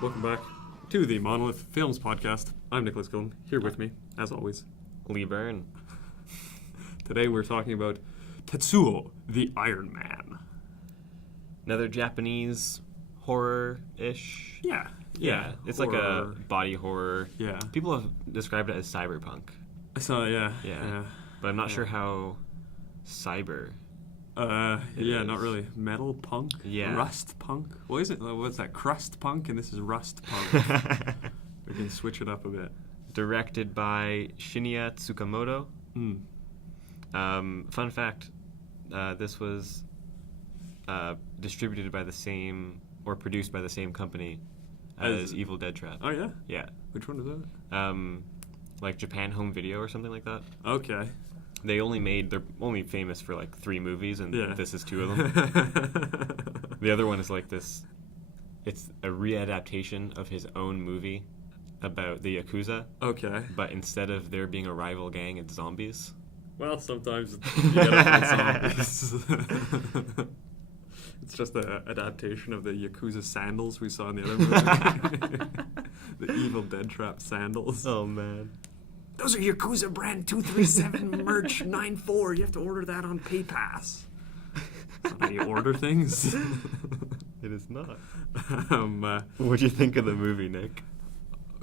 Welcome back to the Monolith Films Podcast. I'm Nicholas Gillen, here with me, as always, Lee Byrne. Today we're talking about Tetsuo, the Iron Man. Another Japanese horror-ish. Yeah. It's horror. like a body horror. Yeah. People have described it as cyberpunk. I saw, Yeah. But I'm not sure how cyber. Not is. really. Metal punk? Yeah. Rust punk? What is it? What's that? Crust punk? And this is rust punk. We can switch it up a bit. Directed by Shinya Tsukamoto. Fun fact, this was distributed by the same, or produced by the same company as Evil Dead Trap. Oh, yeah? Yeah. Which one is that? Like Japan Home Video or something like that. Okay. They're only famous for like 3 movies, and this is 2 of them. The other one is like this, it's a readaptation of his own movie about the Yakuza. Okay. But instead of there being a rival gang, it's zombies. Well, sometimes you gotta find zombies. It's just an adaptation of the Yakuza sandals we saw in the other movie. The Evil Dead Trap sandals. Oh, man. Those are Yakuza brand 237 merch 94. You have to order that on PayPass. That's not how you order things. It is not. What'd you think of the movie, Nick?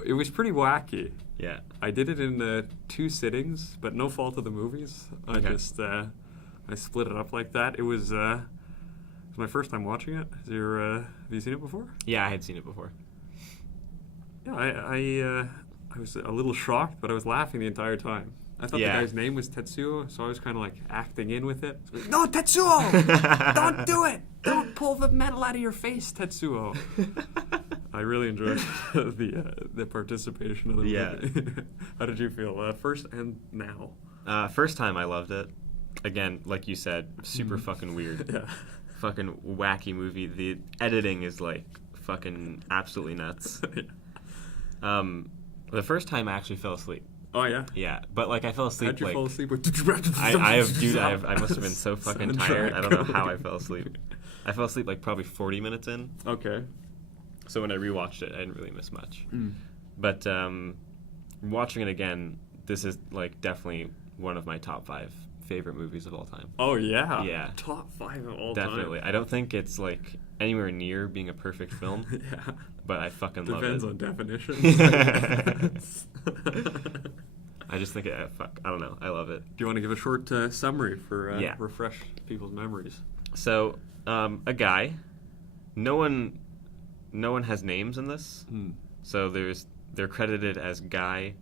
It was pretty wacky. Yeah. I did it in 2 sittings, but no fault of the movies. I just I split it up like that. It was my first time watching it. Have you seen it before? Yeah, I had seen it before. Yeah, I was a little shocked, but I was laughing the entire time. I thought the guy's name was Tetsuo, so I was kind of like acting in with it. Like, no, Tetsuo! Don't do it! Don't pull the metal out of your face, Tetsuo. I really enjoyed the participation of the movie. How did you feel first and now? First time I loved it. Again, like you said, super fucking weird. Yeah. Fucking wacky movie. The editing is like fucking absolutely nuts. The first time I actually fell asleep. Oh, yeah? Yeah, but like I fell asleep. How'd you like, fall asleep with? I must have been so fucking tired. I don't know how I fell asleep. I fell asleep like probably 40 minutes in. Okay. So when I rewatched it, I didn't really miss much. But watching it again, this is like definitely one of my top 5 favorite movies of all time. Oh, yeah? Yeah. Top 5 of all time. Definitely. I don't think it's like anywhere near being a perfect film. Yeah. But I fucking love it. Depends on definitions. I just think I don't know. I love it. Do you want to give a short summary for refresh people's memories? So, a guy. No one has names in this. So they're credited as guy,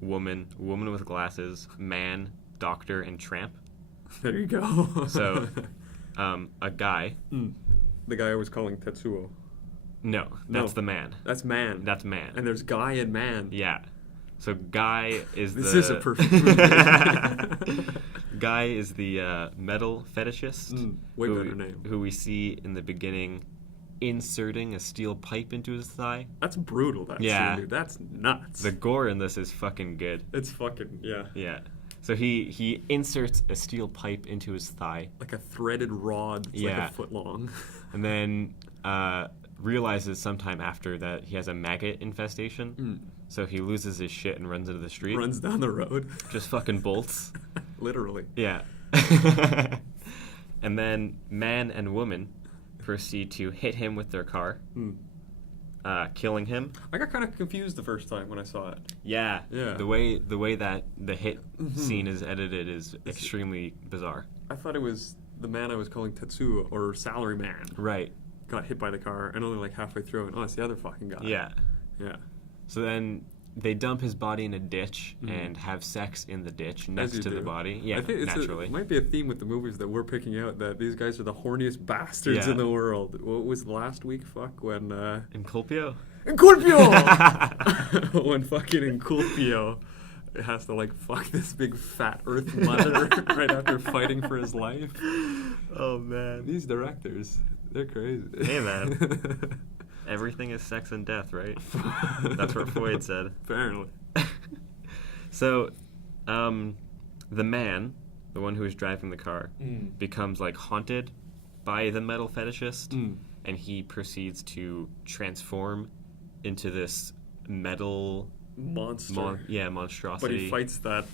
woman with glasses, man, doctor, and tramp. There you go. So, a guy. The guy I was calling Tetsuo. No, that's the man. That's man. That's man. And there's guy and man. Yeah. So Guy is This is a perfect movie. Guy is the metal fetishist. Way better name. Who we see in the beginning inserting a steel pipe into his thigh. That's brutal, that scene, dude. That's nuts. The gore in this is fucking good. It's fucking, Yeah. So he inserts a steel pipe into his thigh. Like a threaded rod that's like a foot long. And then realizes sometime after that he has a maggot infestation. So he loses his shit and runs into the street. Runs down the road. Just fucking bolts. Literally. Yeah. And then man and woman proceed to hit him with their car, killing him. I got kind of confused the first time when I saw it. Yeah. The way that the hit scene is edited is extremely bizarre. I thought it was the man I was calling Tetsuo, or Salary Man. Right. Got hit by the car, and only like halfway through, and it's the other fucking guy. Yeah. Yeah. So then they dump his body in a ditch and have sex in the ditch next to the body. Yeah, I think naturally. It might be a theme with the movies that we're picking out, that these guys are the horniest bastards in the world. What was last week? When... Inculpio? Inculpio! When fucking Inculpio has to, like, fuck this big fat Earth mother right after fighting for his life. Oh, man. These directors, they're crazy. Hey, man. Everything is sex and death, right? That's what Freud said. Apparently. So, the man, the one who is driving the car, becomes, like, haunted by the metal fetishist, and he proceeds to transform into this metal monster. monstrosity. But he fights that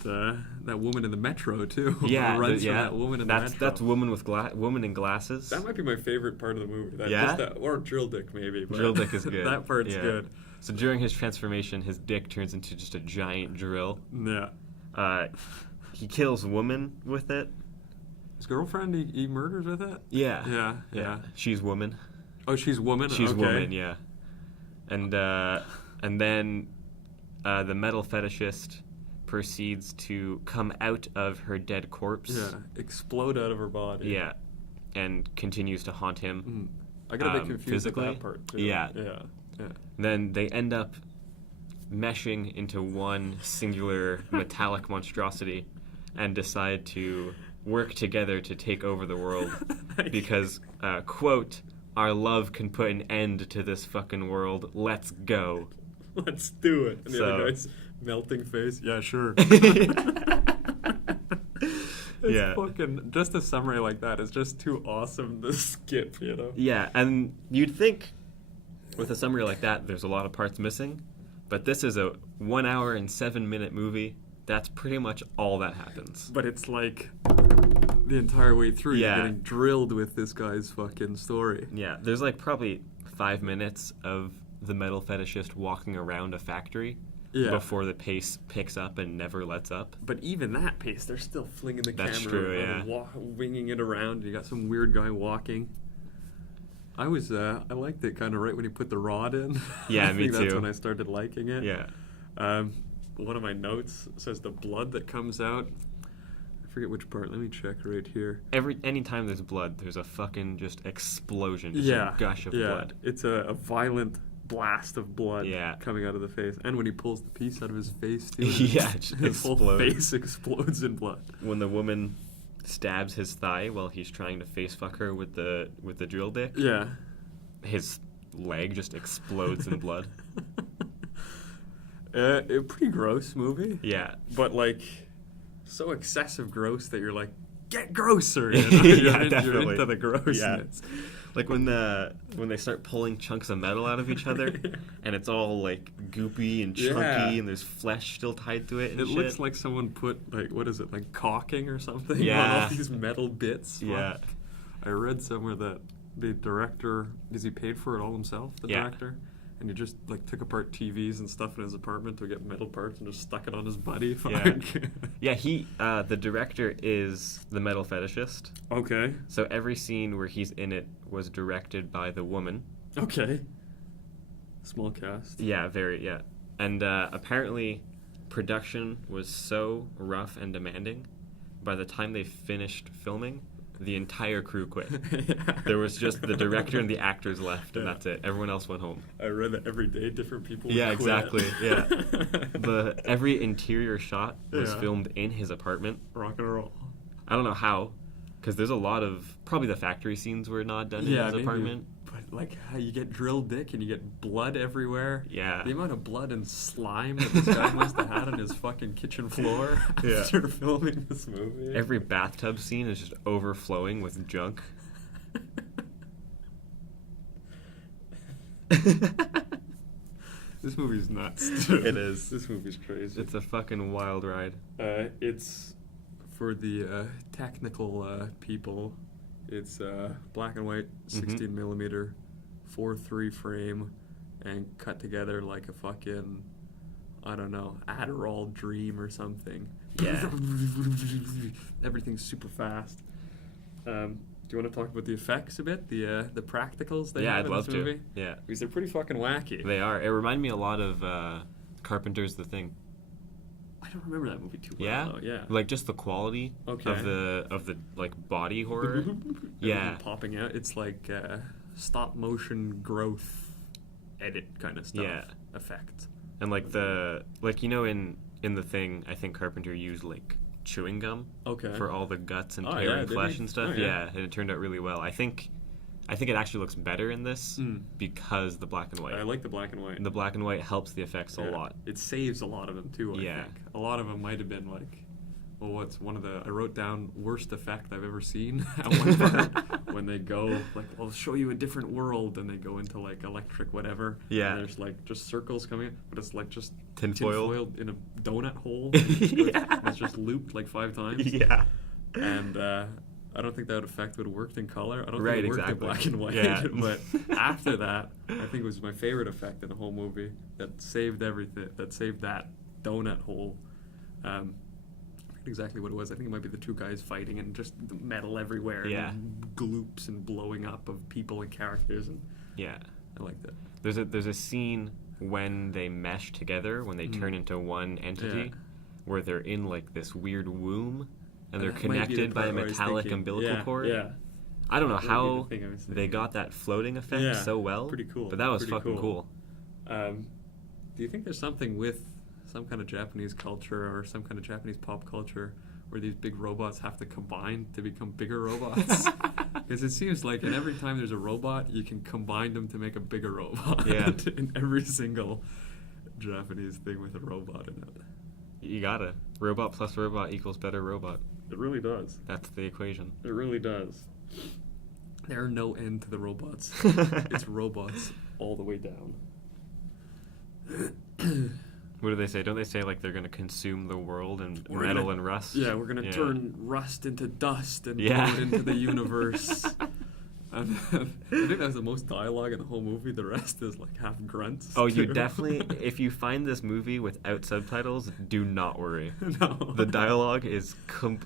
woman in the metro too. Yeah, runs from that woman in the metro. That's woman in glasses. That might be my favorite part of the movie. Or Drill Dick maybe. But Drill Dick is good. That part's good. So during his transformation, his dick turns into just a giant drill. Yeah. He kills woman with it. His girlfriend he murders with it? Yeah. Yeah. She's woman. Oh, she's woman? She's woman, yeah. And then the metal fetishist proceeds to come out of her dead corpse. Yeah, explode out of her body. Yeah, and continues to haunt him. I got a bit confused physically. with that part, too. Yeah. Yeah. Then they end up meshing into one singular metallic monstrosity and decide to work together to take over the world because, quote, our love can put an end to this fucking world. Let's go. Let's do it. And the other guy's melting face. Yeah, sure. It's fucking, just a summary like that is just too awesome to skip, you know? Yeah, and you'd think with a summary like that, there's a lot of parts missing, but this is a 1 hour and 7 minute movie. That's pretty much all that happens. But it's like the entire way through, you're getting drilled with this guy's fucking story. Yeah, there's like probably 5 minutes of the metal fetishist walking around a factory before the pace picks up and never lets up. But even that pace, they're still flinging the That's camera true, and winging it around. You got some weird guy walking. I liked it kind of right when he put the rod in. Yeah, I me think too. That's when I started liking it. Yeah. One of my notes says the blood that comes out. I forget which part. Let me check right here. Anytime there's blood, there's a fucking just explosion, just a gush of blood. It's a violent blast of blood coming out of the face. And when he pulls the piece out of his face, too. His whole face explodes in blood. When the woman stabs his thigh while he's trying to face fuck her with the drill dick. Yeah. His leg just explodes in blood. A pretty gross movie. Yeah. But, like, so excessive gross that you're like, get grosser! You know? Definitely. You're into the grossness. Yeah. Like when they start pulling chunks of metal out of each other, and it's all like goopy and chunky, and there's flesh still tied to it. And it looks like someone put like like caulking or something on all these metal bits. Yeah, I read somewhere that the director he paid for it all himself. The director. And he just like took apart TVs and stuff in his apartment to get metal parts and just stuck it on his buddy. Yeah. He the director is the metal fetishist. Okay. So every scene where he's in it was directed by the woman. Okay. Small cast. Yeah, and apparently production was so rough and demanding. By the time they finished filming, the entire crew quit. There was just the director and the actors left, and that's it. Everyone else went home. I read that every day different people would quit. Exactly. Yeah. Every interior shot was filmed in his apartment. Rock and roll. I don't know how, because there's a lot of probably the factory scenes were not done in his apartment. But like how you get drill dick and you get blood everywhere. Yeah. The amount of blood and slime that this guy must have had on his fucking kitchen floor after filming this movie. Every bathtub scene is just overflowing with junk. This movie's nuts. Dude. It is. This movie's crazy. It's a fucking wild ride. It's for the technical people. It's black and white, 16 millimeter, 4:3 frame, and cut together like a fucking, I don't know, Adderall dream or something. Yeah. Everything's super fast. Do you want to talk about the effects a bit? The practicals they have in this movie? Yeah. Because they're pretty fucking wacky. They are. It reminded me a lot of Carpenter's The Thing. I don't remember that movie too well. Yeah? Yeah. Like just the quality of the like body horror. Popping out. It's like stop motion growth edit kind of stuff. Yeah. Effect. And like in The Thing, I think Carpenter used like chewing gum for all the guts and hair and flesh and stuff. And it turned out really well. I think it actually looks better in this because the black and white. I like the black and white. And the black and white helps the effects a lot. It saves a lot of them too, I think. A lot of them might have been like, what's one of the, I wrote down worst effect I've ever seen at one part. when they go, like, I'll show you a different world, and they go into, like, electric whatever. Yeah. And there's, like, just circles coming in, but it's, like, just tinfoil in a donut hole. Yeah. It's just looped, like, 5 times. Yeah. And I don't think that effect would have worked in color. I don't Right, think it worked exactly. in black and white. Yeah. But after that, I think it was my favorite effect in the whole movie that saved everything, that saved that donut hole. I forget exactly what it was. I think it might be the 2 guys fighting and just the metal everywhere. Yeah. And gloops and blowing up of people and characters. And Yeah. I liked it. There's a scene when they mesh together, when they turn into one entity, where they're in, like, this weird womb, and they're connected by a metallic umbilical cord. Yeah. I don't know That how would be the thing I was they thinking. got that floating effect so well. Pretty cool. But that was Pretty fucking cool. Do you think there's something with some kind of Japanese culture or some kind of Japanese pop culture where these big robots have to combine to become bigger robots? Because it seems like in every time there's a robot, you can combine them to make a bigger robot. Yeah. In every single Japanese thing with a robot in it. You gotta. Robot plus robot equals better robot. It really does. That's the equation. It really does. There are no end to the robots. It's robots all the way down. What do they say? Don't they say, like, they're gonna consume the world and We're metal gonna- and rust? Yeah, we're gonna turn rust into dust and Yeah. blow it into the universe. I think that was the most dialogue in the whole movie. The rest is like half grunts. Oh, you too. definitely, if you find this movie without subtitles, do not worry. No. The dialogue is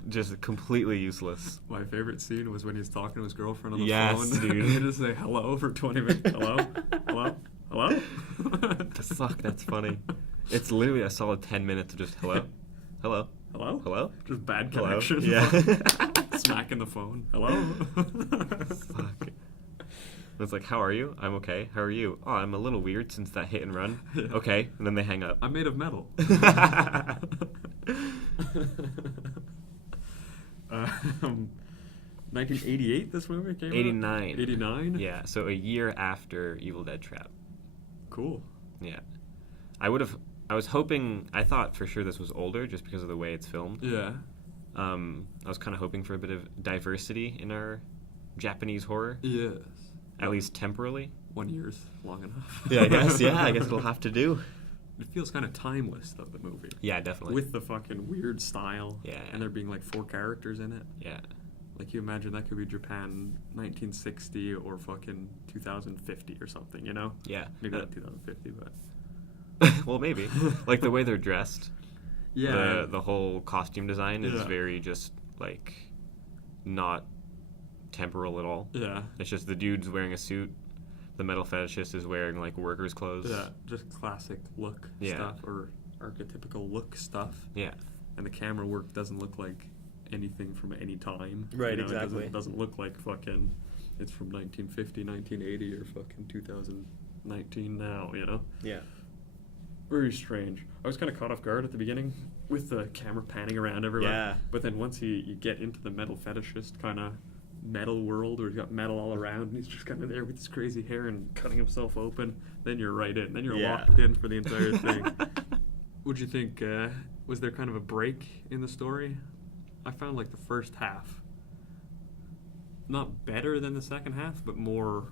just completely useless. My favorite scene was when he's talking to his girlfriend on the Yes, phone. dude. And he just say hello for 20 minutes. Hello? Hello? Hello? Fuck, that's funny. It's literally a solid 10 minutes of just hello, hello, Hello? hello. Just bad Hello? connection. Yeah. Smacking the phone. Hello? Fuck. It's like, how are you? I'm okay. How are you? Oh, I'm a little weird since that hit and run. Yeah. Okay, and then they hang up. I'm made of metal. 1988 this movie came out? 89. 89? Yeah, so a year after Evil Dead Trap. Cool. Yeah. I was hoping, I thought for sure this was older just because of the way it's filmed. Yeah. I was kind of hoping for a bit of diversity in our Japanese horror, Yes. at least temporally. 1 year's long enough. Yeah, I guess it'll have to do. It feels kind of timeless, though, the movie. Yeah, definitely. With the fucking weird style. Yeah. And there being like 4 characters in it. Yeah. Like, you imagine that could be Japan 1960 or fucking 2050 or something, you know? Yeah. Maybe not 2050, but... Well, maybe. Like the way they're dressed. Yeah. The whole costume design is Yeah. very just, like, not temporal at all. Yeah. It's just the dude's wearing a suit. The metal fetishist is wearing, like, workers' clothes. Yeah, just classic look stuff or archetypical look stuff. Yeah. And the camera work doesn't look like anything from any time. Right, you know, exactly. It doesn't look like fucking it's from 1950, 1980 or fucking 2019 now, you know? Yeah. Very strange. I was kind of caught off guard at the beginning with the camera panning around everywhere. Yeah. But then once you get into the metal fetishist kind of metal world where he's got metal all around and he's just kind of there with his crazy hair and cutting himself open, then you're right in. Then you're locked in for the entire thing. What'd you think? Was there kind of a break in the story? I found like the first half not better than the second half, but more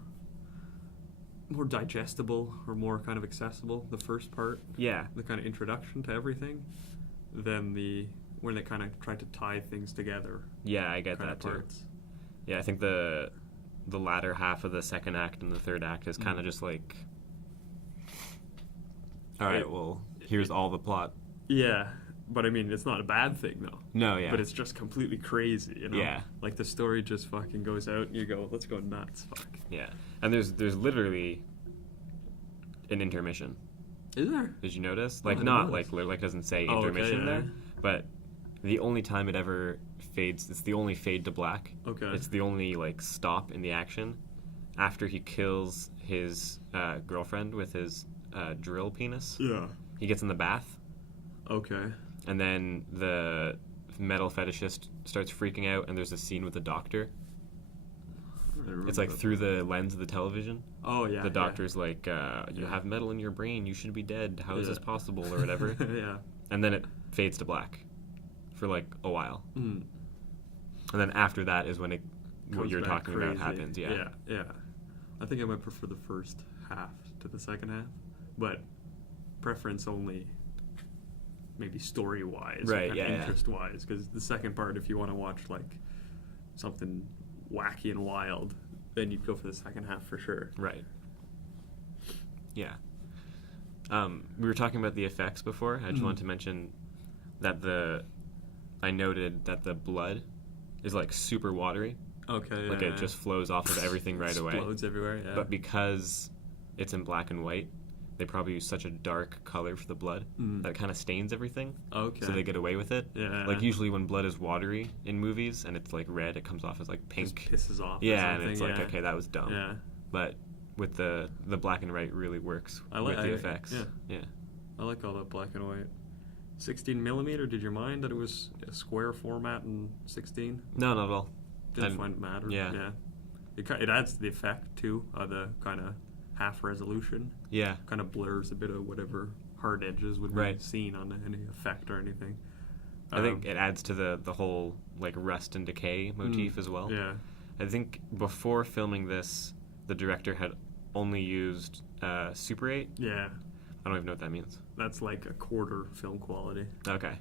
digestible or more kind of accessible, the first part. Yeah. The kind of introduction to everything, than when they kind of tried to tie things together. Yeah, I get that too. Yeah, I think the latter half of the second act and the third act is kind of just like, all right, well, here's all the plot. Yeah, but I mean, it's not a bad thing though. No, yeah. But it's just completely crazy, you know? Yeah. Like the story just fucking goes out and you go, let's go nuts, fuck. Yeah, and there's literally an intermission. Is there? Did you notice? I Like, didn't not notice. like doesn't say Oh, okay, intermission yeah. there, but the only time it ever fades, it's the only fade to black. Okay. It's the only like stop in the action after he kills his girlfriend with his drill penis. Yeah. He gets in the bath, Okay. and then the metal fetishist starts freaking out, and there's a scene with the doctor. It's like through the lens of the television. Oh, yeah. The doctor's like, you have metal in your brain, you should be dead. How is this possible, or whatever. Yeah. And then it fades to black for like a while. Mm. And then after that is when it what you're talking about happens. Yeah. I think I might prefer the first half to the second half, but preference only maybe story-wise, right? Interest-wise, because the second part, if you want to watch like something wacky and wild, then you'd go for the second half for sure. Right. Yeah. We were talking about the effects before. I just wanted to mention that I noted that the blood is like super watery. Okay. Like it just flows off of everything right away. Explodes everywhere. Yeah. But because it's in black and white, they probably use such a dark color for the blood that it kind of stains everything. Okay. So they get away with it. Yeah. Like usually when blood is watery in movies and it's like red, it comes off as like pink. Just pisses off. Yeah, and it's like, okay, that was dumb. Yeah. But with the black and white really works with the effects. Yeah. I like all that black and white. 16 millimeter. Did you mind that it was a square format in 16? No, not at all. Didn't find it matter. Yeah. It adds to the effect too. The kind of half resolution. Yeah. Kind of blurs a bit of whatever hard edges would be seen on any effect or anything. I think it adds to the whole like rust and decay motif as well. Yeah. I think before filming this, the director had only used Super 8. Yeah. I don't even know what that means. That's like a quarter film quality. Okay.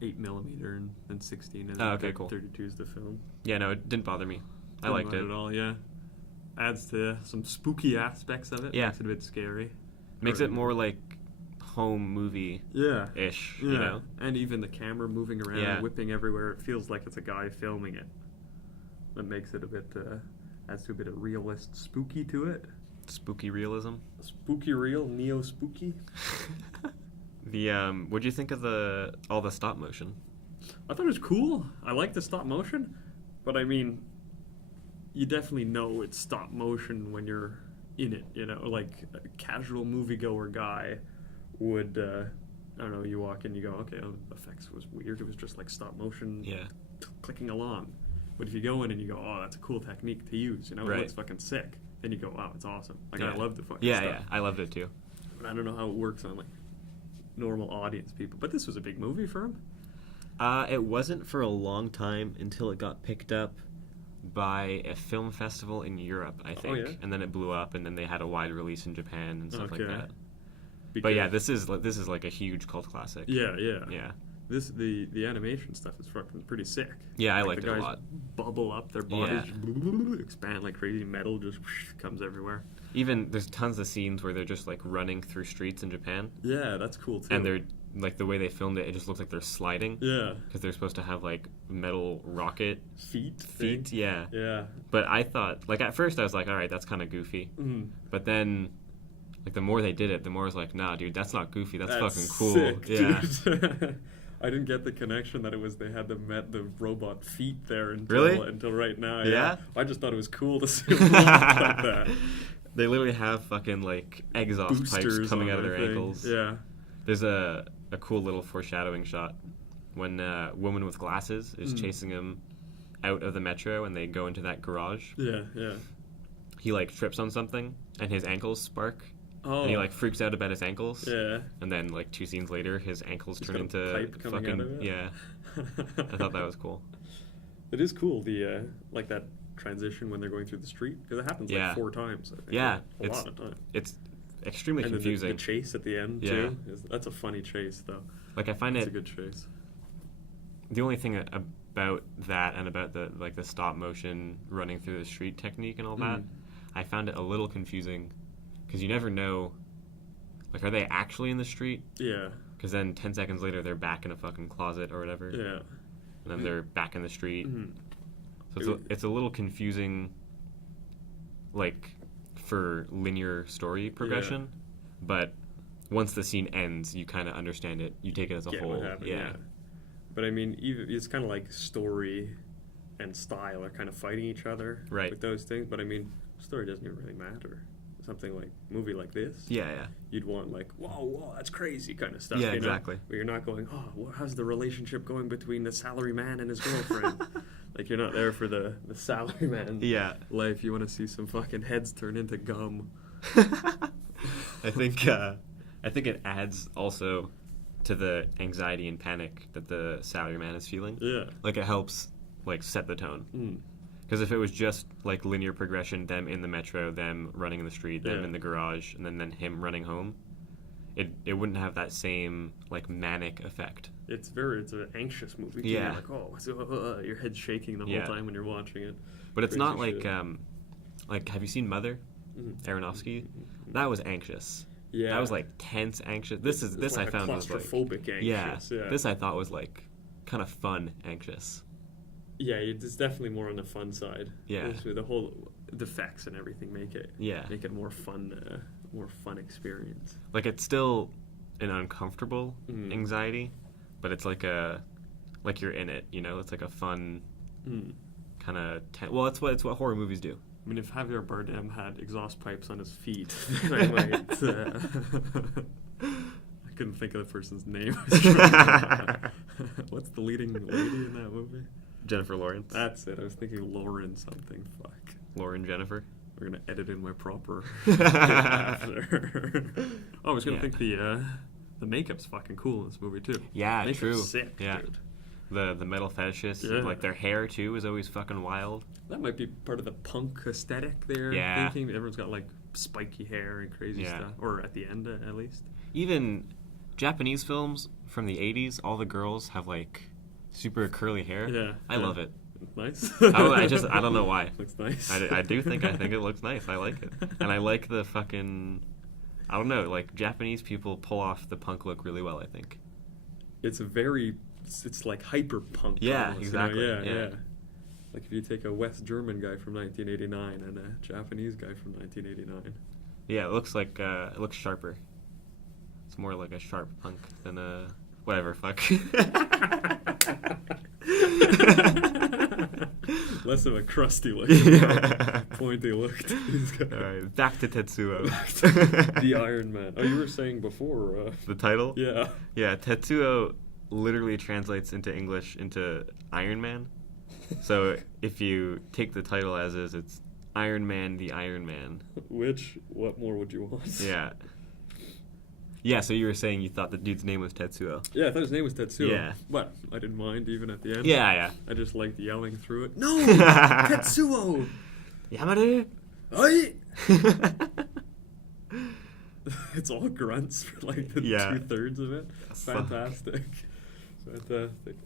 8 millimeter and 16 is cool. 32 is the film. Yeah, no, it didn't bother me. I liked it at all. Yeah. Adds to some spooky aspects of it. Yeah. Makes it a bit scary. Makes it more like home movie-ish, you know? And even the camera moving around, whipping everywhere, it feels like it's a guy filming it. That makes it a bit, adds to a bit of realist spooky to it. Spooky realism. Spooky real, neo-spooky. What'd you think of all the stop motion? I thought it was cool. I like the stop motion, but I mean, you definitely know it's stop motion when you're in it, you know, like a casual moviegoer guy would, I don't know, you walk in, you go, okay, effects was weird, it was just like stop motion clicking along. But if you go in and you go, oh, that's a cool technique to use, you know, it looks fucking sick, then you go, wow, it's awesome. Like, I love the fucking stuff. Yeah, I loved it too. But I don't know how it works on like normal audience people, but this was a big movie for him. It wasn't for a long time until it got picked up by a film festival in Europe, I think. Oh, yeah? And then it blew up, and then they had a wide release in Japan and stuff like that. Because but yeah, this is like a huge cult classic. Yeah. The animation stuff is fucking pretty sick. Yeah, I like liked it a lot. Bubble up, their bodies expand like crazy, metal just comes everywhere. Even there's tons of scenes where they're just like running through streets in Japan. Yeah, that's cool too. And they're like the way they filmed it, it just looks like they're sliding. Yeah. Because they're supposed to have like metal rocket feet. Yeah. Yeah. But I thought, like at first I was like, all right, that's kind of goofy. Mm-hmm. But then, like the more they did it, the more I was like, nah, dude, that's not goofy. That's fucking cool. Sick, yeah. Dude. I didn't get the connection that it was they had the robot feet there until right now. Yeah. I just thought it was cool to see them like that. They literally have fucking like exhaust boosters pipes coming out of their ankles. Yeah. There's a cool little foreshadowing shot when a woman with glasses is chasing him out of the metro and they go into that garage. Yeah. He like trips on something and his ankles spark. Oh. And he like freaks out about his ankles. Yeah. And then like 2 scenes later, his ankles turn into pipe coming fucking out of it. Yeah. I thought that was cool. It is cool the like that transition when they're going through the street because it happens like 4 times. I think, yeah, a lot of time. It's extremely and confusing. The chase at the end too. That's a funny chase though. Like I find it's a good chase. The only thing about that and about the stop motion running through the street technique and all that, I found it a little confusing. Because you never know, like, are they actually in the street? Yeah. Because then 10 seconds later, they're back in a fucking closet or whatever. Yeah. And then they're back in the street. Mm-hmm. So it's a little confusing, like, for linear story progression. Yeah. But once the scene ends, you kind of understand it. You take it as a whole. What happened, yeah. But, I mean, it's kind of like story and style are kind of fighting each other with those things. But, I mean, story doesn't even really matter. Something like movie like this, you'd want like whoa, that's crazy kind of stuff. Yeah, you know? exactly. But you're not going, how's the relationship going between the salary man and his girlfriend? Like you're not there for the salary man life. You want to see some fucking heads turn into gum. I think it adds also to the anxiety and panic that the salary man is feeling. Yeah, like it helps like set the tone. Because if it was just like linear progression, them in the metro, them running in the street, them in the garage, and then him running home, it wouldn't have that same like manic effect. It's an anxious movie. Yeah. You're like, your head's shaking the whole time when you're watching it. But it's not like have you seen Mother? Aronofsky? That was anxious. Yeah. That was like tense, anxious. This I found was like claustrophobic anxious. Yeah. This I thought was like kind of fun anxious. Yeah, it's definitely more on the fun side. Yeah. The effects and everything make it more fun experience. Like it's still an uncomfortable anxiety, but it's like you're in it, you know? It's like a fun kind of it's what horror movies do. I mean, if Javier Bardem had exhaust pipes on his feet, then I might. I couldn't think of the person's name. What's the leading lady in that movie? Jennifer Lawrence. That's it. I was thinking Lauren something. Fuck. Lauren Jennifer. We're gonna edit in my proper. After. I was gonna think the makeup's fucking cool in this movie too. Yeah, makeup's true. Sick, dude. The metal fetishists, like their hair too, is always fucking wild. That might be part of the punk aesthetic they're thinking. Everyone's got like spiky hair and crazy stuff, or at the end at least. Even Japanese films from the 80s, all the girls have like super curly hair. Yeah, I love it. Nice. I don't know why. Looks nice. I think it looks nice. I like it, and I like the fucking. I don't know, like Japanese people pull off the punk look really well. I think. It's like hyper punk. Yeah, almost, exactly. You know? Yeah. Like if you take a West German guy from 1989 and a Japanese guy from 1989. Yeah, it looks sharper. It's more like a sharp punk than a whatever. Fuck. Less of a crusty look, pointy look. All right, back to Tetsuo. The Iron Man. Oh, you were saying before the title? Yeah. Yeah, Tetsuo literally translates into English into Iron Man. So if you take the title as is, it's Iron Man, the Iron Man. What more would you want? Yeah. Yeah, so you were saying you thought the dude's name was Tetsuo. Yeah, I thought his name was Tetsuo. Yeah. But I didn't mind even at the end. Yeah. I just liked yelling through it. No! Tetsuo! Yamare! Oi! It's all grunts for like the 2/3 of it. Fantastic. Fantastic.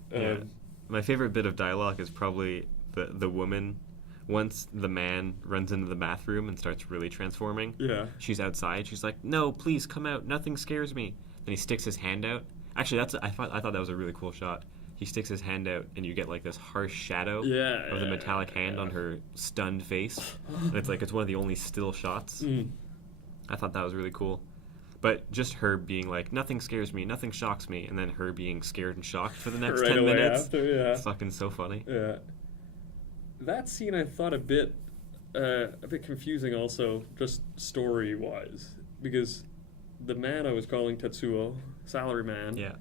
My favorite bit of dialogue is probably the woman. Once the man runs into the bathroom and starts really transforming, she's outside. She's like, "No, please come out. Nothing scares me." Then he sticks his hand out. Actually, I thought that was a really cool shot. He sticks his hand out, and you get like this harsh shadow of the metallic hand on her stunned face. And it's one of the only still shots. I thought that was really cool. But just her being like, "Nothing scares me, nothing shocks me," and then her being scared and shocked for the next 10 minutes. After, It's fucking so funny. Yeah. That scene I thought a bit confusing also, just story-wise, because the man I was calling Tetsuo, salaryman,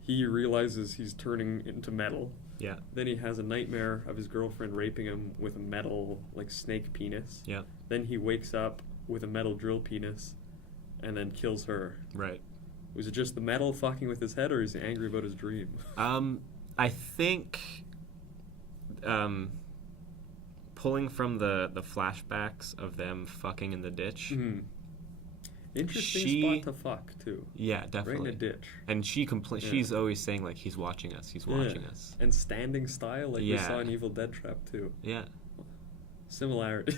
he realizes he's turning into metal. Yeah. Then he has a nightmare of his girlfriend raping him with a metal, like, snake penis. Yeah. Then he wakes up with a metal drill penis and then kills her. Right. Was it just the metal fucking with his head, or is he angry about his dream? I think... pulling from the flashbacks of them fucking in the ditch. Interesting spot to fuck too. Yeah, definitely. Right in a ditch. And she's always saying like, he's watching us, he's watching us. And standing style, like we saw in Evil Dead Trap too. Yeah. Similarities.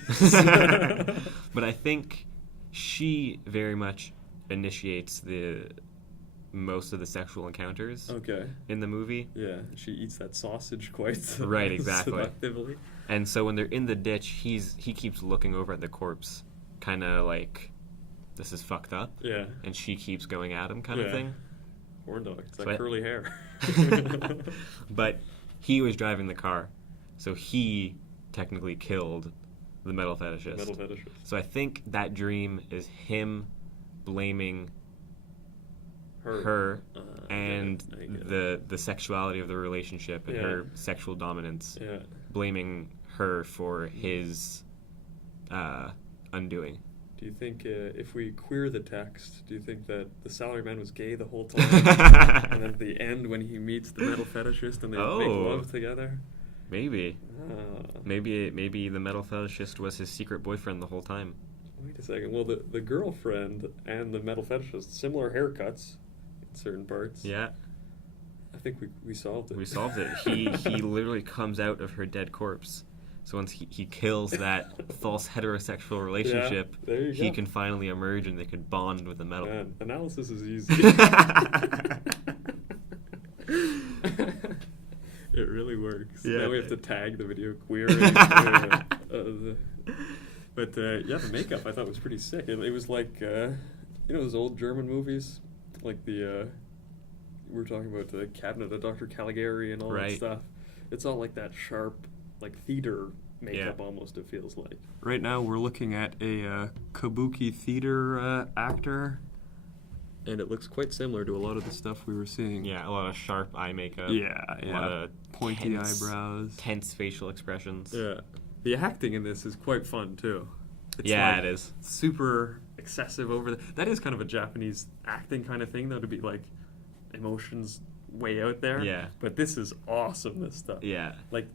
But I think she very much initiates most of the sexual encounters in the movie. Yeah, she eats that sausage quite right, exactly. seductively. And so when they're in the ditch, he keeps looking over at the corpse, kind of like, this is fucked up. Yeah. And she keeps going at him kind of thing. Horn dog. It's like curly hair. But he was driving the car, so he technically killed the metal fetishist. So I think that dream is him blaming her and the sexuality of the relationship and her sexual dominance, blaming her for his undoing. Do you think if we queer the text, do you think that the salaryman was gay the whole time? And at the end when he meets the metal fetishist and they make love together? Maybe. Maybe the metal fetishist was his secret boyfriend the whole time. Wait a second. Well, the girlfriend and the metal fetishist, similar haircuts in certain parts. Yeah. I think we solved it. We solved it. He literally comes out of her dead corpse. So once he kills that false heterosexual relationship, he can finally emerge and they can bond with the metal. Man, analysis is easy. It really works. Yeah. Now we have to tag the video queer. But the makeup I thought was pretty sick. It was like, those old German movies? Like we were talking about the Cabinet of Dr. Caligari and all that stuff. It's all like that sharp, like theater makeup almost, it feels like. Right now we're looking at a kabuki theater actor, and it looks quite similar to a lot of the stuff we were seeing. Yeah, a lot of sharp eye makeup. Yeah. A lot of pointy eyebrows. Tense facial expressions. Yeah. The acting in this is quite fun, too. It's it is. Super excessive over that is kind of a Japanese acting kind of thing, though, to be like emotions way out there. Yeah. But this is awesome, this stuff. Yeah. Like,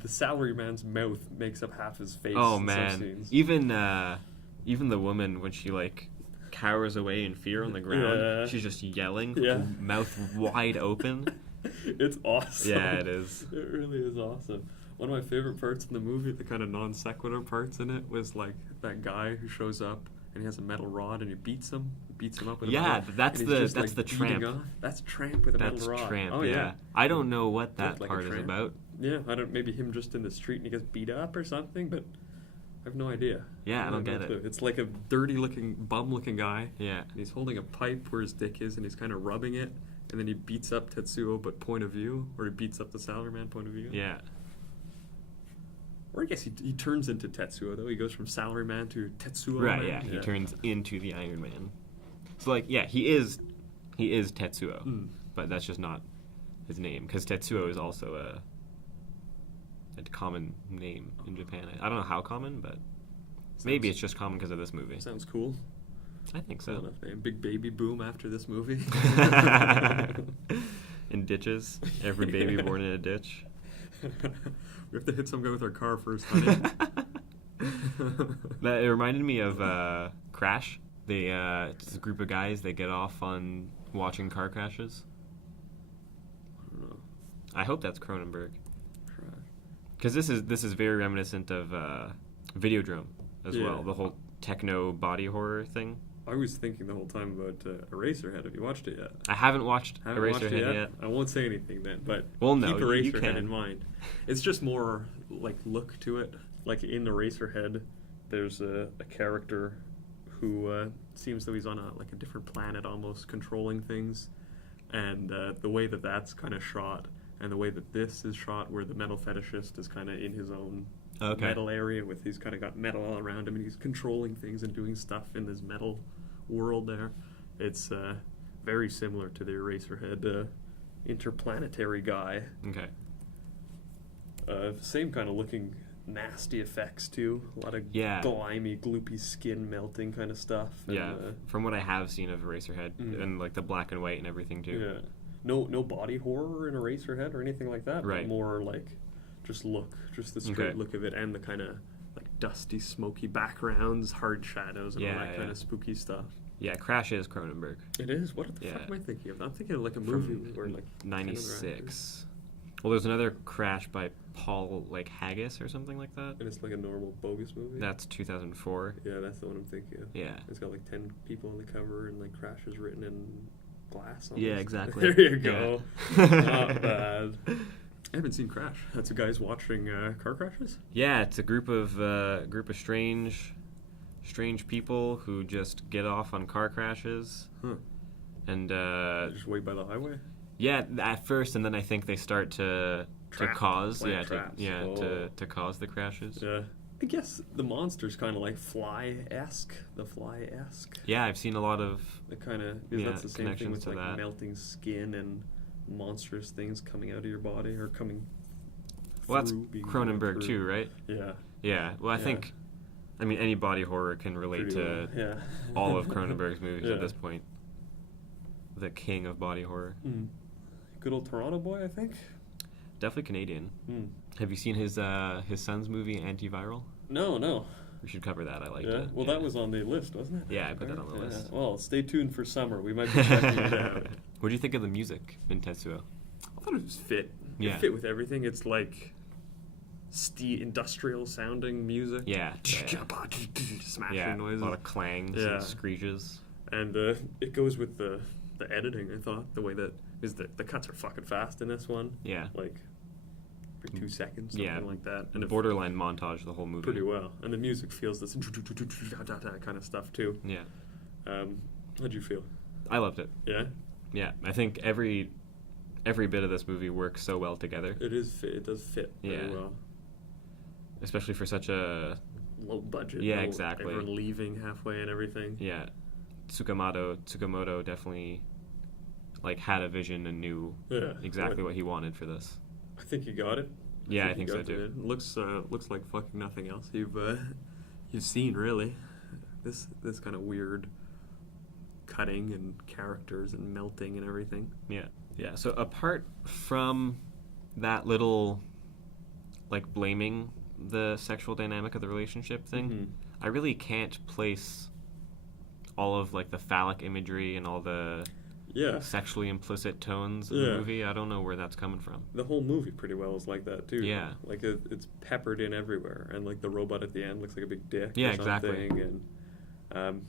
the salaryman's mouth makes up half his face. Oh, in man. some scenes. Even the woman, when she, like, cowers away in fear on the ground, she's just yelling, mouth wide open. It's awesome. Yeah, it is. It really is awesome. One of my favorite parts in the movie, the kind of non sequitur parts in it, was like that guy who shows up and he has a metal rod and he beats him up with a metal rod. that's the tramp. That's Tramp with a metal rod. That's Tramp. Oh yeah. I don't know what that like part is about. Yeah, maybe him just in the street and he gets beat up or something, but I have no idea. Yeah, I don't get it. It's like a dirty-looking, bum-looking guy. Yeah. And he's holding a pipe where his dick is, and he's kind of rubbing it, and then he beats up Tetsuo, but point of view, or he beats up the salaryman point of view. Yeah. Or I guess he turns into Tetsuo, though. He goes from salaryman to Tetsuo. Right, yeah. He turns into the Iron Man. So, like, yeah, he is Tetsuo, but that's just not his name, because Tetsuo is also a common name in Japan. I don't know how common, but maybe it's just common because of this movie. Sounds cool. I think so. Enough name. Big baby boom after this movie. In ditches. Every baby born in a ditch. We have to hit some guy with our car first, honey. It reminded me of Crash. It's a group of guys, they get off on watching car crashes. I don't know. I hope that's Cronenberg. Because this is very reminiscent of Videodrome as well, the whole techno body horror thing. I was thinking the whole time about Eraserhead. Have you watched it yet? I haven't watched Eraserhead yet. I won't say anything then, but keep Eraserhead in mind. It's just more like look to it. Like in Eraserhead, there's a character who seems though he's on a different planet almost, controlling things, and the way that's kind of shot. And the way that this is shot, where the metal fetishist is kind of in his own metal area, he's kind of got metal all around him, and he's controlling things and doing stuff in this metal world there. It's very similar to the Eraserhead interplanetary guy. Okay. Same kind of looking nasty effects too. A lot of slimy, gloopy skin melting kind of stuff. And, from what I have seen of Eraserhead, and like the black and white and everything too. Yeah. No body horror in Eraserhead or anything like that. Right. But more like just the straight look of it, and the kind of like dusty, smoky backgrounds, hard shadows, and all that kind of spooky stuff. Yeah, Crash is Cronenberg. It is. What the fuck am I thinking of? I'm thinking of like a movie where like 96. Well, there's another Crash by Paul Haggis or something like that. And it's like a normal bogus movie. That's 2004. Yeah, that's the one I'm thinking of. Yeah. It's got like 10 people on the cover, and like Crash is written in glass. Almost. Yeah, exactly. There you go. Not bad. I haven't seen Crash. That's a guy's watching car crashes? Yeah, it's a group of strange people who just get off on car crashes. Huh. And they just wait by the highway? Yeah, at first, and then I think they start to cause to cause the crashes. Yeah. I guess the monster's kind of like Fly-esque. The Fly-esque. Yeah, I've seen a lot of the kind of that's the same thing with like that. Melting skin and monstrous things coming out of your body or coming. Well, that's Cronenberg too, right? Yeah. Yeah. Well, I think, any body horror can relate to all of Cronenberg's movies at this point. The king of body horror. Good old Toronto boy, I think. definitely Canadian. Hmm. Have you seen his son's movie Antiviral? No. We should cover that. I liked Yeah. it. Well, that was on the list, wasn't it? Yeah, I put that on the list. Well, stay tuned for summer. We might be checking it out. What do you think of the music in Tetsuo? I thought it was fit. Yeah. It fit with everything. It's like industrial sounding music. Yeah. Smashing noises. A lot of clangs and screeches. And it goes with the editing, I thought. The way that is the cuts are fucking fast in this one. Yeah. Like for 2 seconds, something like that. And borderline montage the whole movie. Pretty well. And the music feels this kind of stuff too. Yeah. How'd you feel? I loved it. Yeah? Yeah. I think every bit of this movie works so well together. It does fit very well. Especially for such a low budget. Yeah, exactly. Everyone leaving halfway and everything. Yeah. Tsukamoto definitely like had a vision and knew exactly what he wanted for this. I think he got it. Yeah, I think so too. It looks like fucking nothing else you've seen, really. This kind of weird cutting and characters and melting and everything. Yeah. Yeah. So apart from that little like blaming the sexual dynamic of the relationship thing, I really can't place all of like the phallic imagery and all the sexually implicit tones in the movie. I don't know where that's coming from. The whole movie pretty well is like that too. Yeah. Like it's peppered in everywhere, and like the robot at the end looks like a big dick. Yeah, or something. exactly. And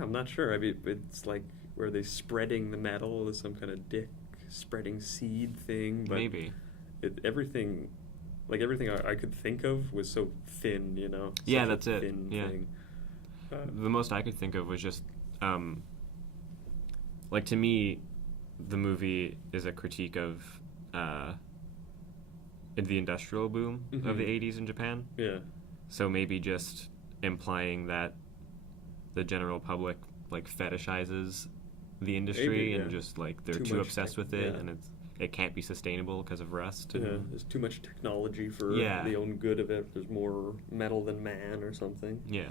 I'm not sure. I mean, it's like were they spreading the metal as some kind of dick spreading seed thing? But maybe everything I could think of was so thin, you know. Yeah, that's it. Thin thing. The most I could think of was just, like to me, the movie is a critique of the industrial boom of the 80s in Japan. Yeah. So maybe just implying that the general public like fetishizes the industry and just like they're too obsessed with it and it can't be sustainable because of rust. There's too much technology for the own good of it. There's more metal than man or something. Yeah.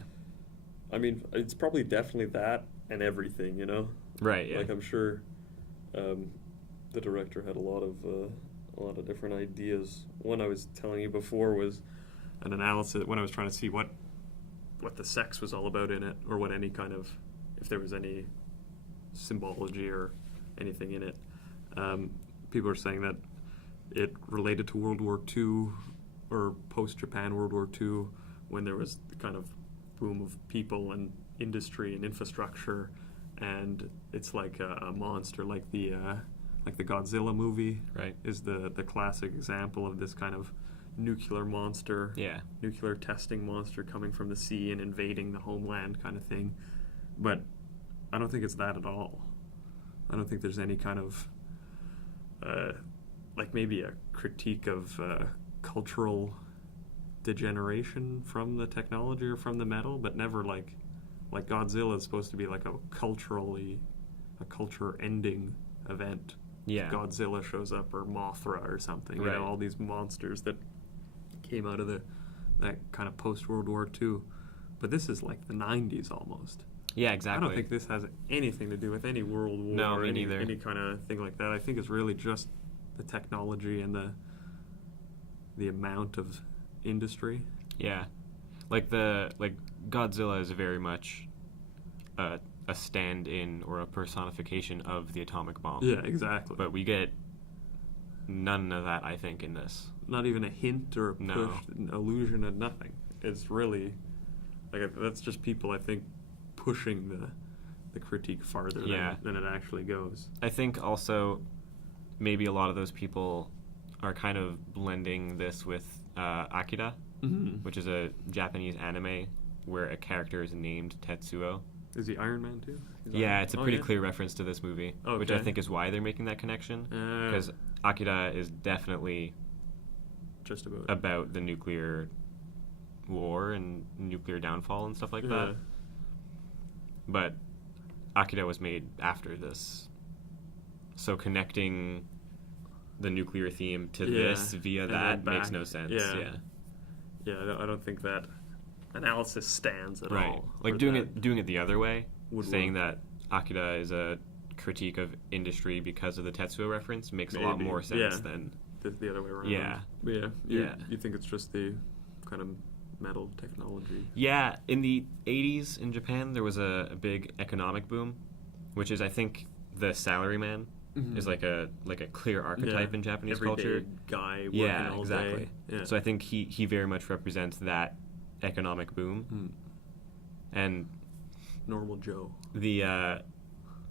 I mean, it's probably definitely that and everything, you know? Right, yeah. Like, I'm sure the director had a lot of different ideas. One I was telling you before was an analysis when I was trying to see what the sex was all about in it, or what any kind of, if there was any symbology or anything in it. People are saying that it related to World War II or post-Japan World War II, when there was the kind of boom of people and industry and infrastructure, and it's like a monster, like the Godzilla movie, right? Is the classic example of this kind of nuclear monster, nuclear testing monster coming from the sea and invading the homeland kind of thing. But I don't think it's that at all. I don't think there's any kind of like maybe a critique of cultural degeneration from the technology or from the metal, but never like Godzilla is supposed to be like a culture-ending event. Yeah, Godzilla shows up, or Mothra or something. Right. You know, all these monsters that came out of that kind of post-World War II. But this is like the 90s almost. Yeah, exactly. I don't think this has anything to do with any world war or any kind of thing like that. I think it's really just the technology and the amount of industry. Yeah. Like Godzilla is very much a stand-in or a personification of the atomic bomb. Yeah, exactly. But we get none of that, I think, in this. Not even a hint or a push, an allusion of nothing. It's really like that's just people, I think, pushing the critique farther than it actually goes. I think also maybe a lot of those people are kind of blending this with Akira, which is a Japanese anime where a character is named Tetsuo. Is he Iron Man too? It's a pretty clear reference to this movie, which I think is why they're making that connection. Because Akira is definitely just about the nuclear war and nuclear downfall and stuff like that. But Akira was made after this, so connecting the nuclear theme to this via that makes no sense. Yeah, I don't think that analysis stands at all. Like doing it the other way, saying that Akira is a critique of industry because of the Tetsuo reference makes a lot more sense than the other way around. Yeah. But you think it's just the kind of metal technology? Yeah, in the 80s in Japan, there was a big economic boom, which is, I think, the salaryman is like a clear archetype in Japanese culture. Everyday guy working all exactly. day. Yeah. So I think he very much represents that economic boom. And normal Joe. The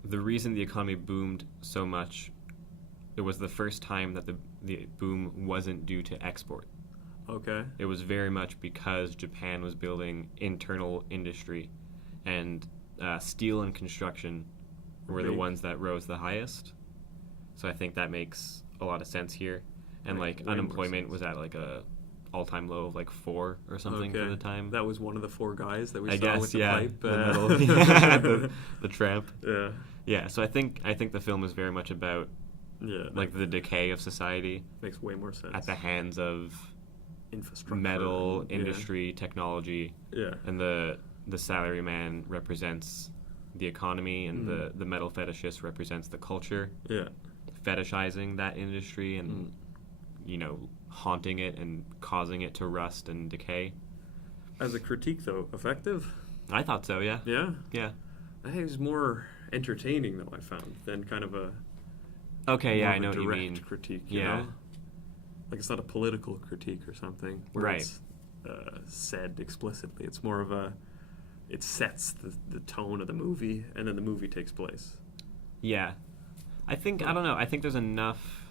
reason the economy boomed so much, it was the first time that the boom wasn't due to export. Okay. It was very much because Japan was building internal industry, and steel and construction were the ones that rose the highest. So I think that makes a lot of sense here. And like unemployment was at like a all-time low of like 4 or something for the time. That was one of the 4 guys that we I saw guess, with the pipe. The metal, the tramp. Yeah. Yeah. So I think the film is very much about like the decay of society. Makes way more sense. At the hands of infrastructure, metal, industry, technology. Yeah. And the salaryman represents the economy, and the metal fetishist represents the culture. Yeah. Fetishizing that industry and haunting it and causing it to rust and decay. As a critique, though, effective? I thought so, yeah. Yeah? Yeah. I think it was more entertaining, though, I found, than kind of a... Okay, yeah, I know what you direct mean. critique, you know? Like, it's not a political critique or something, where it's said explicitly. It's more of a... It sets the tone of the movie, and then the movie takes place. Yeah. I don't know, I think there's enough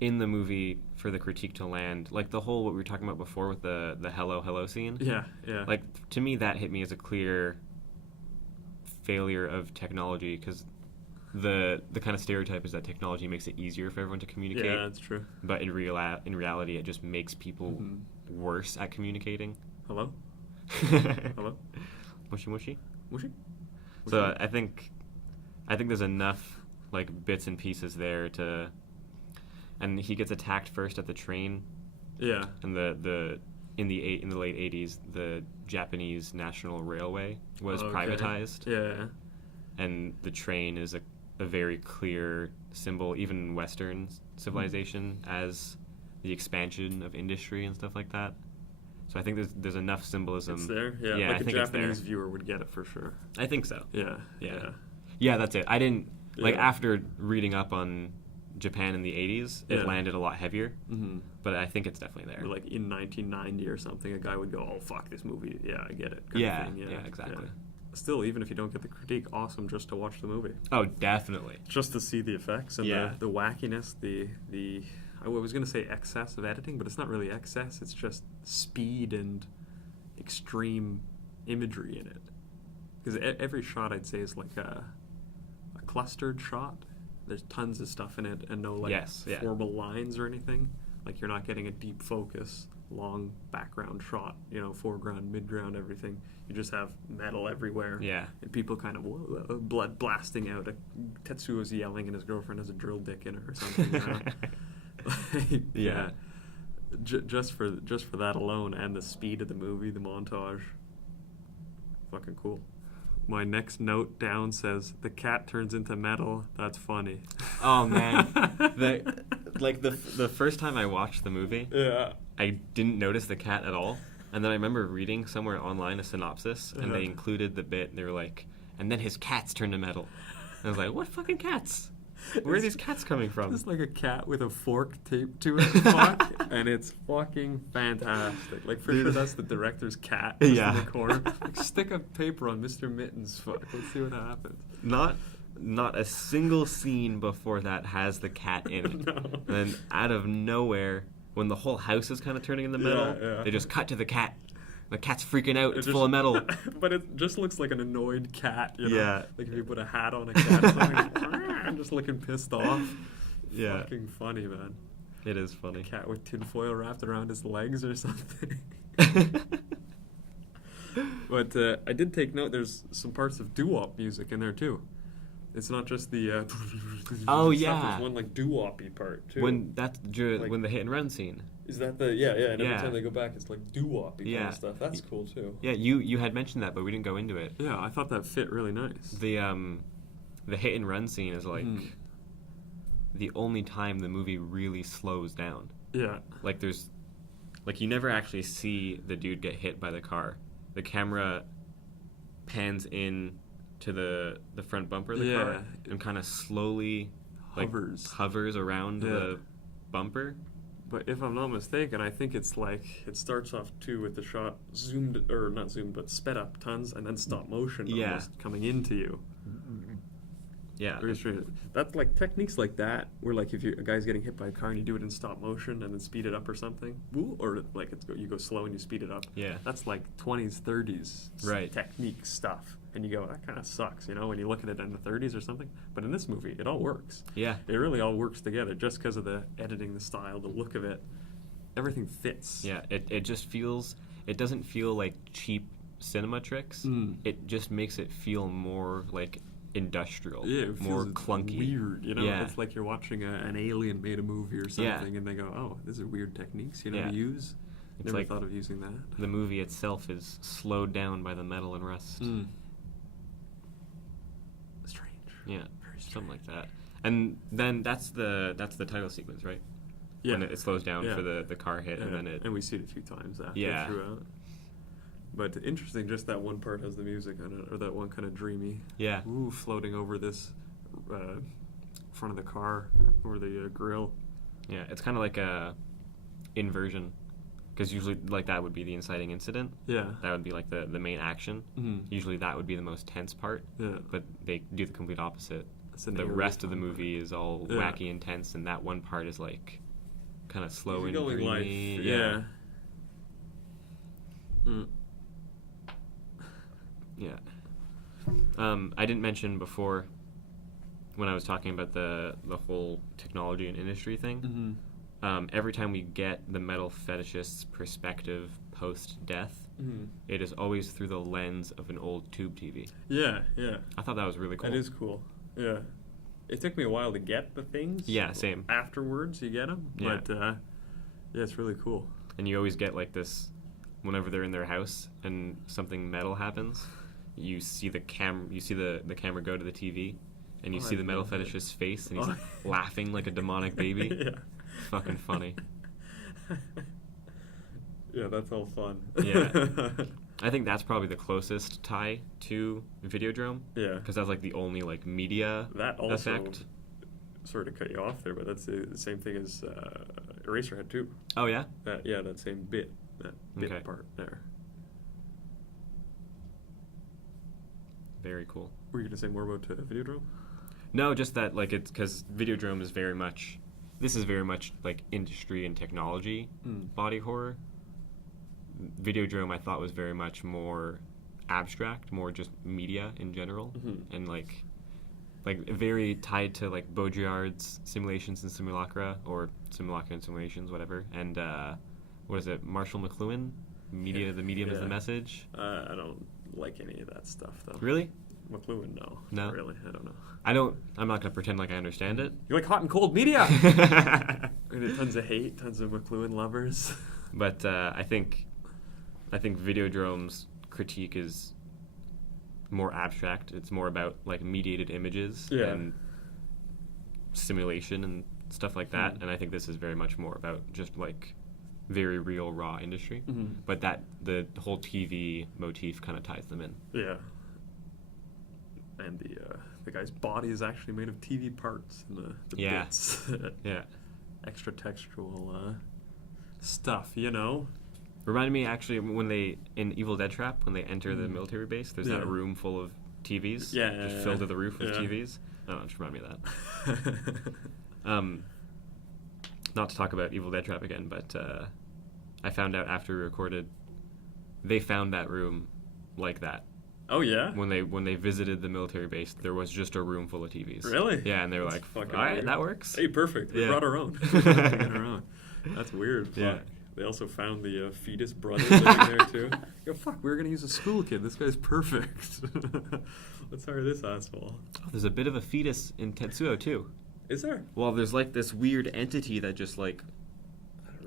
in the movie for the critique to land. Like the whole, what we were talking about before with the hello scene. Yeah, yeah. Like, to me, that hit me as a clear failure of technology, because the kind of stereotype is that technology makes it easier for everyone to communicate. Yeah, that's true. But in reality, it just makes people worse at communicating. Hello? Hello? Mushy mushy? Mushy? So I think there's enough like bits and pieces there to, and he gets attacked first at the train. Yeah. And in the late 80s, the Japanese National Railway was privatized. Yeah. And the train is a very clear symbol, even in Western civilization, as the expansion of industry and stuff like that. So I think there's enough symbolism. It's there? Yeah, yeah, like I a think Japanese viewer would get it for sure. I think so. Yeah. Yeah, that's it. I didn't, like, after reading up on Japan in the 80s, it landed a lot heavier. Mm-hmm. But I think it's definitely there. Or like in 1990 or something, a guy would go, oh, fuck this movie. Yeah, I get it. Yeah, exactly. Yeah. Still, even if you don't get the critique, awesome just to watch the movie. Oh, definitely. Just to see the effects and the wackiness, the I was going to say excess of editing, but it's not really excess. It's just speed and extreme imagery in it. Because every shot, I'd say, is like a clustered shot. There's tons of stuff in it and no formal lines or anything. Like, you're not getting a deep focus, long background shot, foreground, midground, everything. You just have metal everywhere. Yeah. And people kind of blood blasting out. Tetsuo's yelling and his girlfriend has a drill dick in her or something. Yeah. Just for that alone, and the speed of the movie, the montage, fucking cool. My next note down says, the cat turns into metal. That's funny. Oh, man. The first time I watched the movie, I didn't notice the cat at all. And then I remember reading somewhere online a synopsis, and they included the bit, they were like, and then his cats turned to metal. And I was like, what fucking cats? Where are these cats coming from? It's like a cat with a fork taped to it, and it's fucking fantastic. Like, for sure, that's the director's cat in the corner. Like, stick a paper on Mr. Mittens' foot. Let's see what happens. Not a single scene before that has the cat in it. No. And then out of nowhere, when the whole house is kind of turning in the middle, they just cut to the cat. The cat's freaking out. It's full of metal. But it just looks like an annoyed cat, Yeah. Like if you put a hat on a cat or something, just looking pissed off. Yeah. Fucking funny, man. It is funny. A cat with tinfoil wrapped around his legs or something. But I did take note, there's some parts of doo-wop music in there, too. It's not just the... oh, yeah. There's one, like, doo-wop-y part, too. When the hit-and-run scene. Is that the... Yeah, and every time they go back, it's, like, doo-wop-y kind of stuff. That's cool, too. Yeah, you had mentioned that, but we didn't go into it. Yeah, I thought that fit really nice. The hit-and-run scene is, like... the only time the movie really slows down. Yeah. Like there's, like you never actually see the dude get hit by the car. The camera pans in to the front bumper of the car and kind of slowly hovers around the bumper. But if I'm not mistaken, I think it's like it starts off too with the shot not zoomed, but sped up tons, and then stop motion almost coming into you. Yeah, very strange. That's like techniques like that, where like if a guy's getting hit by a car and you do it in stop motion and then speed it up or something, or like you go slow and you speed it up. Yeah, that's like 20s, 30s technique stuff. And you go, that kind of sucks, when you look at it in the 30s or something. But in this movie, it all works. Yeah. It really all works together just because of the editing, the style, the look of it. Everything fits. Yeah, it just feels, it doesn't feel like cheap cinema tricks. It just makes it feel more like industrial, more clunky. Weird, Yeah. It's like you're watching an alien made a movie or something and they go, oh, these are weird techniques, to use. Never thought of using that. The movie itself is slowed down by the metal and rust. Strange. Yeah, very strange. Something like that. And then that's the title sequence, right? Yeah. When it slows down for the car hit, and then it... And we see it a few times after throughout. But interesting, just that one part has the music on it, or that one kind of dreamy. Yeah. Ooh, floating over this front of the car, over the grill. Yeah, it's kind of like a inversion. Because usually, like, that would be the inciting incident. Yeah. That would be, like, the main action. Usually that would be the most tense part. Yeah. But they do the complete opposite. The rest of the movie is all wacky and tense, and that one part is, like, kind of slow and dreamy. Yeah. I didn't mention before, when I was talking about the whole technology and industry thing, every time we get the metal fetishist's perspective post-death, it is always through the lens of an old tube TV. Yeah, yeah. I thought that was really cool. That is cool, yeah. It took me a while to get the things. Yeah, same. Afterwards, you get them. Yeah. But, yeah, it's really cool. And you always get, like, this, whenever they're in their house and something metal happens, you see the camera go to the TV, and you see the metal fetishist's face, and he's laughing like a demonic baby. Yeah. Fucking funny. Yeah, that's all fun. Yeah. I think that's probably the closest tie to Videodrome. Yeah. Because that's like the only like media that also, effect. Sorry to cut you off there, but that's the same thing as Eraserhead too. Oh yeah? That same bit. That bit part there. Very cool. Were you going to say more about Videodrome? No, just that like it's because Videodrome is very much... This is very much like industry and technology body horror. Videodrome I thought was very much more abstract, more just media in general, and like very tied to like Baudrillard's Simulations and Simulacra, or Simulacra and Simulations, whatever. And what is it? Marshall McLuhan? Media, the medium is the message. I don't like any of that stuff though. Really? McLuhan, no. No? Really, I don't know. I'm not going to pretend like I understand it. You like hot and cold media! Tons of hate, tons of McLuhan lovers. But I think Videodrome's critique is more abstract. It's more about like mediated images and simulation and stuff like that. And I think this is very much more about just like very real, raw industry. But the whole TV motif kind of ties them in. Yeah. And the guy's body is actually made of TV parts and the bits. Yeah. Extra textual stuff, Reminded me actually when in Evil Dead Trap, when they enter the military base, there's that room full of TVs. Just filled to the roof with TVs. Oh, just remind me of that. Not to talk about Evil Dead Trap again, but I found out after we recorded, they found that room like that. Oh yeah. When they visited the military base, there was just a room full of TVs. Really? Yeah, and they were like, "All right, that works." Hey, perfect. We brought our own. That's weird. Yeah. Fuck. They also found the fetus brother living there too. Fuck, we were gonna use a school kid. This guy's perfect. Let's hire this asshole. Oh, there's a bit of a fetus in Tetsuo too. Is there? Well, there's like this weird entity that just like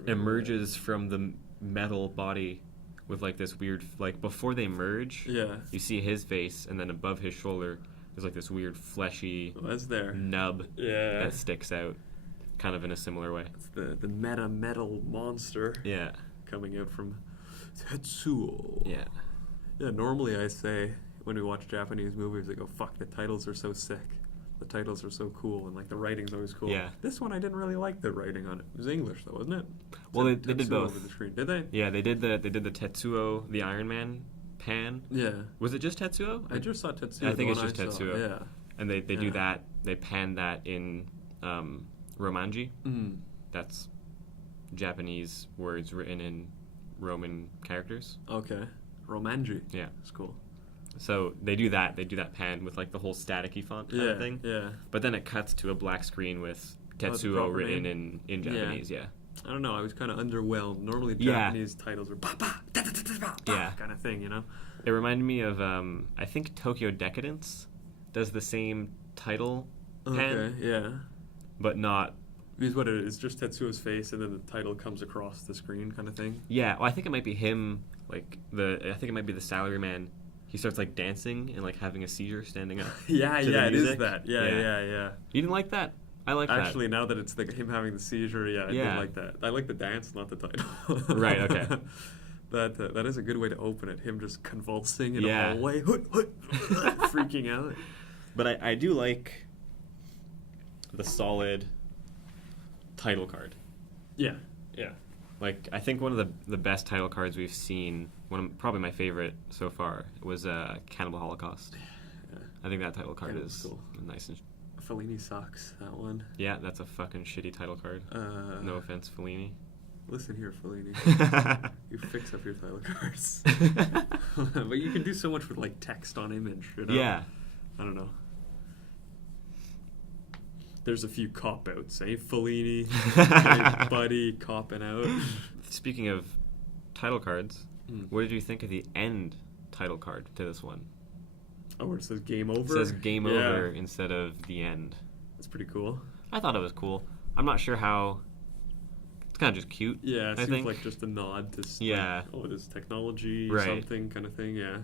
emerges from the metal body. With like this weird, like before they merge, you see his face, and then above his shoulder, There's like this weird fleshy there? nub Yeah. that sticks out, kind of in a similar way. It's the meta metal monster. Yeah. Coming out from Tetsuo. Yeah. Yeah. Normally, I say when we watch Japanese movies, I go, "Fuck, the titles are so sick. The titles are so cool, and like the writing's always cool." Yeah. This one I didn't really like the writing on it. It was English though, wasn't it? Well, they did Tetsuo both. Over the screen. Did they? Yeah, they did the Tetsuo, the Iron Man pan. Yeah. Was it just Tetsuo? I just saw Tetsuo. I think the it's one just I saw. Tetsuo. Yeah. And they do that. They pan that in Romanji. Mm. That's Japanese words written in Roman characters. Okay. Romanji. Yeah. That's cool. So they do that. They do that pan with like the whole staticky font kind of thing. Yeah. But then it cuts to a black screen with Tetsuo proper written name? in Japanese. Yeah. I don't know. I was kind of underwhelmed. Normally, Yeah. Japanese titles are ba ba da da da da ba Yeah. kind of thing, you know. It reminded me of I think Tokyo Decadence does the same title pan, Okay. Yeah. but not. Because what it is, just Tetsuo's face, and then the title comes across the screen, kind of thing. Yeah, well, I think it might be him. Like I think it might be the salaryman. He starts like dancing and like having a seizure standing up. Yeah, to the yeah, it is music. that. Yeah. You didn't like that? I like Actually, now that it's him having the seizure, I did Yeah. like that. I like the dance, not the title. Right, okay. That is a good way to open it. Him just convulsing in Yeah. a hallway, freaking out. But I do like the solid title card. Yeah. Like, I think one of the best title cards we've seen, probably my favorite so far, was Cannibal Holocaust. Yeah. I think that title card Cannibal's is cool. nice. And Fellini sucks, that one. yeah, that's a fucking shitty title card. No offense, Fellini. Listen here, Fellini. You fix up your title cards. But you can do so much with, like, text on image, you know? Yeah. I don't know. There's a few cop-outs, eh? Fellini, hey, Buddy, copping out. Speaking of title cards, what did you think of the end title card to this one? Oh, where it says game over? It says game over instead of the end. That's pretty cool. I thought it was cool. I'm not sure how... It's kind of just cute. Yeah, it I seems think. like just a nod to Yeah. like, it is technology, Right. something kind of thing, yeah.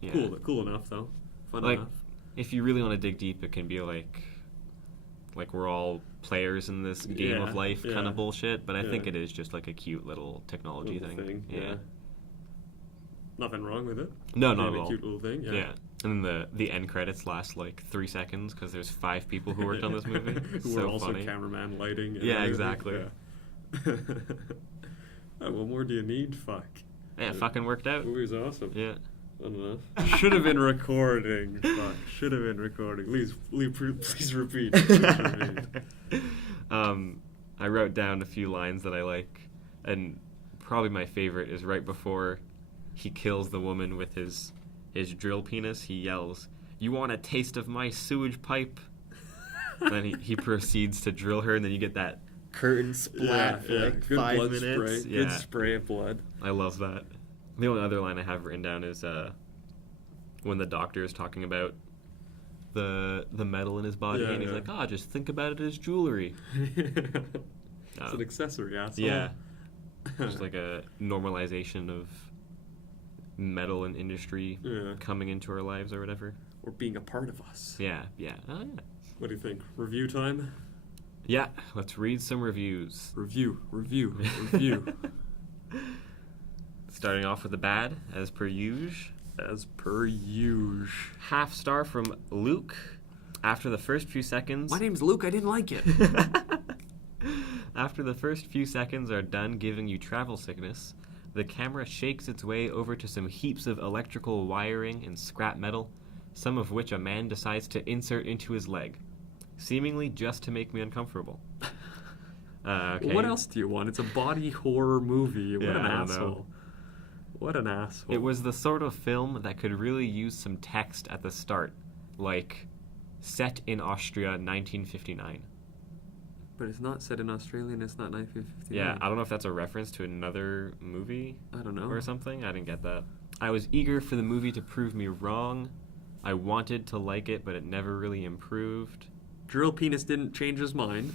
Yeah. Cool enough, though. Fun Like, enough. if you really want to dig deep, it can be like we're all players in this game of life kind of bullshit, but I think it is just like a cute little technology Little thing. yeah. Nothing wrong with it. No, not Being at a all. cute little thing, Yeah. And then the end credits last like 3 seconds because there's 5 people who worked on this movie. Who so were also funny. cameraman, lighting. And Yeah, everything. exactly. Yeah. Oh, what more do you need? Fuck. Yeah, it fucking worked out. Movie's awesome. Yeah. Fun enough. Should have been recording. Fuck. Should have been recording. Please repeat. Please repeat. I wrote down a few lines that I like, and probably my favorite is right before he kills the woman with his drill penis. He yells, "You want a taste of my sewage pipe?" And then he proceeds to drill her, and then you get that curtain splat for like Good 5 blood minutes. spray. Yeah, Good spray of blood. I love that. The only other line I have written down is when the doctor is talking about the metal in his body, and he's like, "Oh, just think about it as jewelry." It's an accessory, asshole. Yeah. Just like a normalization of metal and industry coming into our lives or whatever. Or being a part of us. Yeah. Oh, yeah. What do you think? Review time? Yeah, let's read some reviews. Review. Starting off with the bad, as per usual. As per usual. 1/2 star from Luke. After the first few seconds... My name's Luke, I didn't like it. After the first few seconds are done giving you travel sickness, the camera shakes its way over to some heaps of electrical wiring and scrap metal, some of which a man decides to insert into his leg, seemingly just to make me uncomfortable. Okay. What else do you want? It's a body horror movie. What Yeah, an I don't asshole. know. What an asshole. It was the sort of film that could really use some text at the start, like, set in Austria, 1959. But it's not set in Australia and it's not 1959. Yeah, I don't know if that's a reference to another movie I don't know. or something. I didn't get that. I was eager for the movie to prove me wrong. I wanted to like it, but it never really improved. Drill penis didn't change his mind.